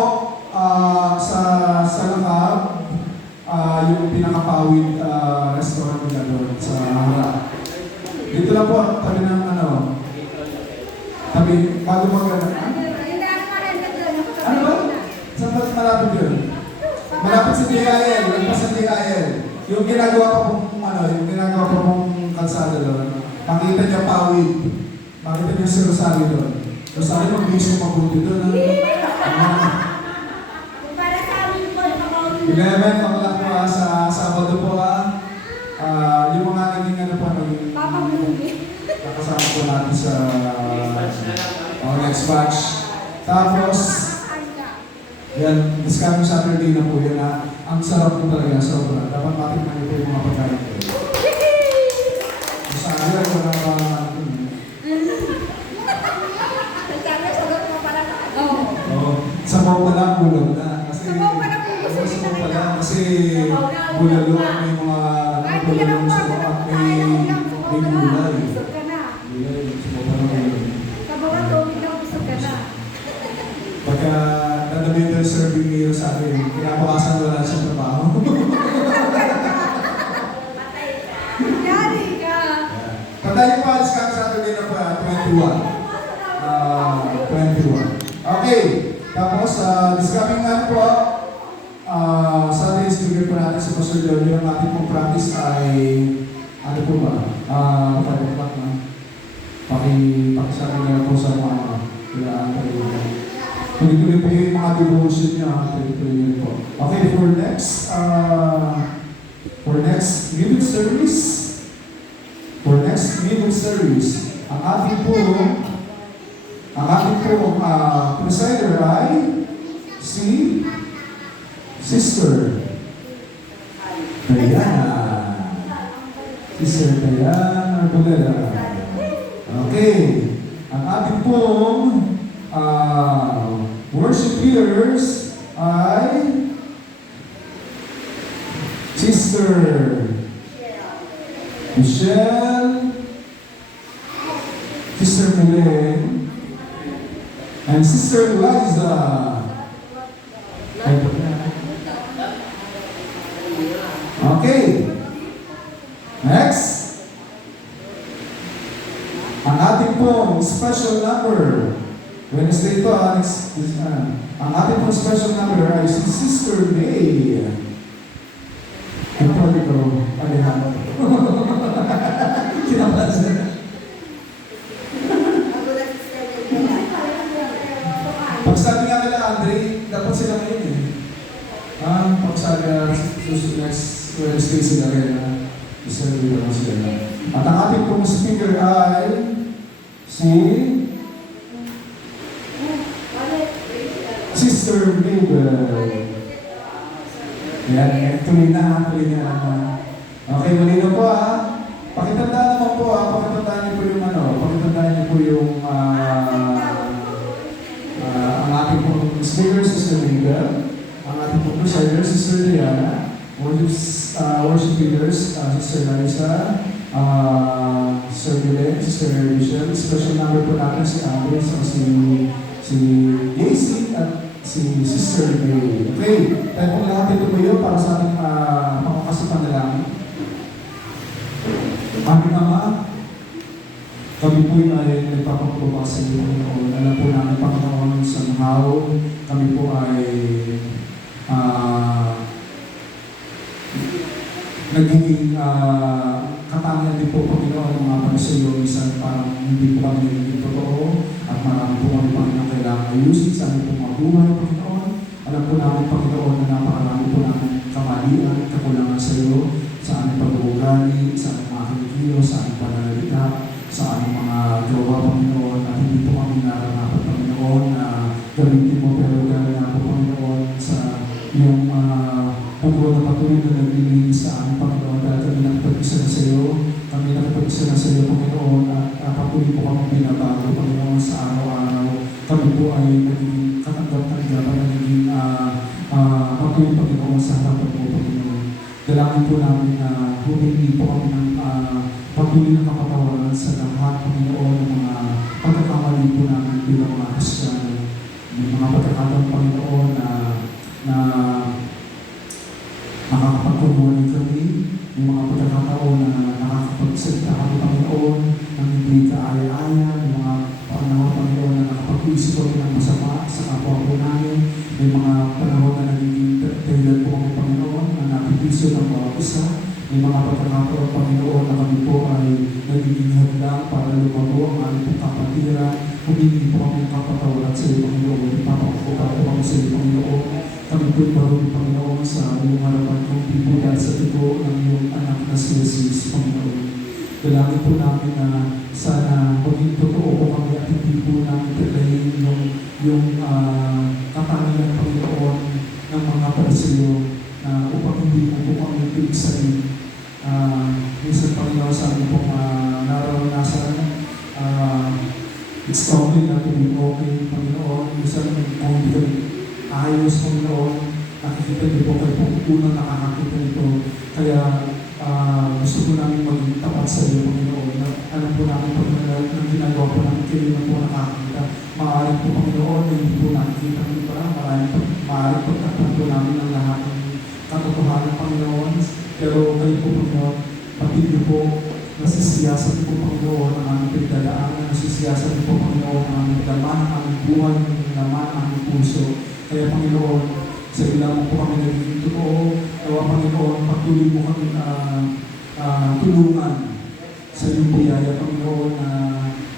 sa lakab, yung pinakapawid restaurant nila doon sa harap. Dito lang po, tabi ng tabi, bago ano ba? Saan ba malapit yun? Malapit sa DIL, lagpas sa DIL. Yung ginagawa pa pong kalsada doon. Makita niya pawid. Makita niya si Rosario doon. Rosario, mag-isip mabuti doon. Para sa amin po, 11 o'clock po sa Sabado po yung mga naging kakasama po natin sa next batch. Tapos, yan, this coming Saturday na po yun ang sarap po talaga, sobra. Dapat matikman niyo po yung mga pagkain ko. Rosario, ay wala pa natin. Sabaw pa lang, bulag na. Kasi bulalo may mga bulalong sa mga at may gulay. Gulay, sabaw pa lang. Pagka dadami yung serving ni Rosario, kinabukasan wala siyang trabaho. Patayin pa, this coming Saturday na po, 21. 21. Okay, this coming month po, Sunday speaker po natin si Pastor John. Yung ating pong practice ay, ano po ba? 5 o'clock na. Pakisabi na po sa mga kailangan kayo. Tuloy-tuloy po yung mga devotion niya. Tuloy-tuloy po. Okay, for next middle service, ang ating po presider ay si Sister Diana. Sister Diana Arboleda. Okay. Ang ating pong worship leaders ay Sister Michelle, Sister Mylene, and Sister Liza. Okay. Next. Ang ating pong special number. Wednesday ito, ang ating pong special number ay si Sister May. Ito dito, Alejandro. Kinapansin. Pagsabi nga nila, Andre, dapat sila ngayon eh. Pagsabi next Wednesday sila rin. Isa rin naman sila. At ang ating pong speaker ay si Sister Mabel. Yan, tuloy na. Okay, mali na po ha. Pakitandaan naman po ha. Pakitandaan niyo po yung ang ating pong speaker, Sister Mabel. Ang ating pong presider, Sister Diana. Worship leaders, Sister Larissa, Sister Mylene, Sister Michelle. Special number po natin si Andre, si JC at si Sister May. Okay, tayo pong lahat ito po yun para sa ating pangkasipan na lang. Aming Ama, kami po ay nagpapagpapag sa iyo, Panginoon. Alam po namin, Panginoon, somehow, kami po ay nagiging katangian din po, Panginoon, ng mga para sa iyo. Minsan parang hindi po kami nagiging totoo at marami po kami, Panginoon, kailangan ayusin sa aming pong mga buhay, Panginoon. Alam po namin, Panginoon, na napakarami po namin kamalian, kakulangan sa iyo, sa aming pag-uugali, sa aming mga kinikilo, sa aming pananalita, sa aming mga gawa, Panginoon, at hindi po kami naranapan, Panginoon, na gamitin mo, pero gano'n na po, Panginoon, sa iyong pagbuo na patuloy na naglilinis sa aming Panginoon, dahil kami nakapag-isa na sa iyo, Panginoon, at patuloy po kami binabago, Panginoon, sa araw-araw. Kami po ay naging katanggap-tanggapan, naging patuloy, Panginoon, sa harapan mo, Panginoon. Dalangin po namin na humingi po kami ng patuloy na kapatawaran sa lahat, Panginoon, ng mga pagkakamali po namin bilang mga Kristiyano. May mga pagkakataon, Panginoon, na nakakapagkunuhan kami, may mga pagkakataon na nakakapagsalita kami, Panginoon, ng hindi kaaya-aya, may mga panahon, Panginoon, na nakapag-iisip kami ng masama sa kapwa po namin, may mga panahon na nagiging dahilan po kami, Panginoon, na napipisyo ng bawat isa, may mga pagkakataon, Panginoon, na kami po ay nagiging hadlang para lumago ang aming pong kapatiran, humingi po kami ng kapatawaran sa iyo, Panginoon, ipapakukupa po kami sa iyo, Panginoon. Kami po'y marunong, Panginoon, sa iyong harapan kong tipo dahil sa ito ng iyong anak na si Jesus, Panginoon. Dalangin po namin na sana maging totoo po kami at hindi po namin taglayin yung katangian, Panginoon, ng mga parasiyo na upang hindi po kami piigsahin. Minsan, Panginoon, sa amin pong naranasan, it's coming na to be okay, Panginoon. Minsan, kung hindi kami ayos, Panginoon, nakikita niyo po kayo kung unang nakakakita nito. Kaya gusto po namin maging tapat sa iyo, Panginoon. Alam po namin, Panginoon, na ginagawa po namin kayo na po nakakita. Maaaring po, Panginoon, na hindi po nakikita ng iba. Maaaring pagkakita po namin ang lahat ng katotohanan, Panginoon. Pero kayo po, Panginoon, pati niyo po, nasisiyasan niyo po, Panginoon, ang aming pagdadaanan. Nasisiyasan niyo po, Panginoon, ang aming laman, ang aming buhay, ang aming laman, ang aming puso. Kaya Panginoon, sa ilang po kami naging totoo. Nawa Panginoon, patuloy mo kami tulungan sa iyong biyaya, Panginoon, na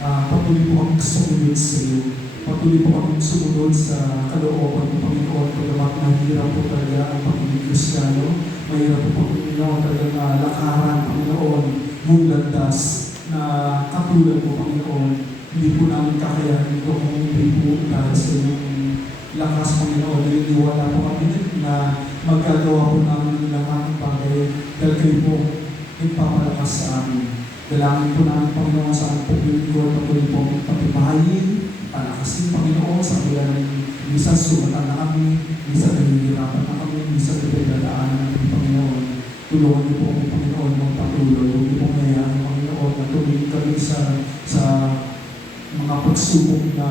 patuloy po kami sumunod sa iyo. Patuloy po kami sumunod sa kalooban ng Panginoon. Pagkamat mahirap po talaga ang pagiging Kristiyano. Mahirap po Panginoon talaga lakaran, Panginoon, mong landas na katulad po, Panginoon. Hindi po namin kakayanin ito kung hindi po dahil sa iyong lakas, Panginoon. Niliniwala po kami na magagawa po namin ng lahat ng bagay dahil kayo po nagpapalakas sa amin. Dalangin po namin, Panginoon, sa aming pagbibigo at patuloy po ang patibayin, palakasin, Panginoon, sa kailan minsan sumatan na kami, minsan nahihirapan na kami, minsan nagdadaanan na kami, Panginoon. Tulungan niyo po kami, Panginoon, magpatuloy. Huwag niyo po mayayaan, Panginoon, na tumingin kami sa mga pagsubok na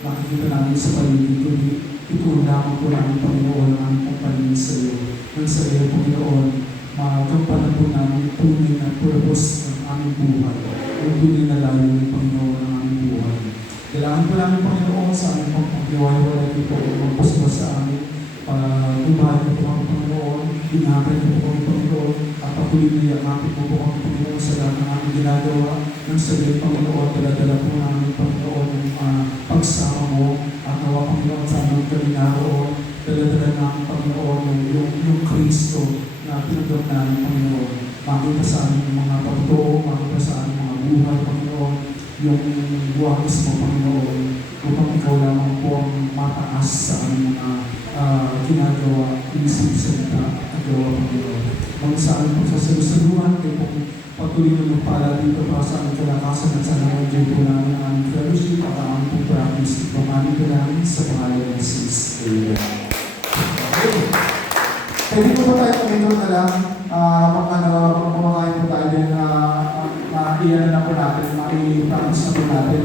makikita namin sa paligid. Kundi ito lamang po namin, Panginoon, ang aming pagpaligid sa iyo. Nang sa iyo, Panginoon, magampanan po namin tunay na purpose ng aming buhay. Ang tunay na layo ng Panginoon ng aming buhay. Kailangan po namin, Panginoon, sa aming pagpakiwala dito o magpaswa sa amin. Tumahay po po kami, Panginoon. Inakay po po kami, Panginoon. At patuloy na yakapin po po kami, Panginoon, sa lahat ng aming ginagawa. Nang sabihin, Panginoon, dala-dala po namin, Panginoon, yung pagsama mo. At nawa, Panginoon, sa aming kalinaro. Dala-dala namin, Panginoon, yung Kristo na pinagawag namin, Panginoon. Makita sa amin yung mga pagtoo, makita sa amin mga buhay, Panginoon, yung buwagis mo, Panginoon, upang ikaw lamang po ang mataas sa aming mga ginagawa, inisip salita at gawa, Panginoon. Mga sa amin po sa salusaluhan, kayo pong patuloy na magpala dito para sa aming kalakasan at sa nangyay po namin ang aming fellowship at ang aming pong practice. Ito ang aming kailangan sa pangalan ng Jesus. Amen. Pwede po ba tayo pagkito na lang, kumakain po tayo din, iyan na po natin, maki-practice na po natin.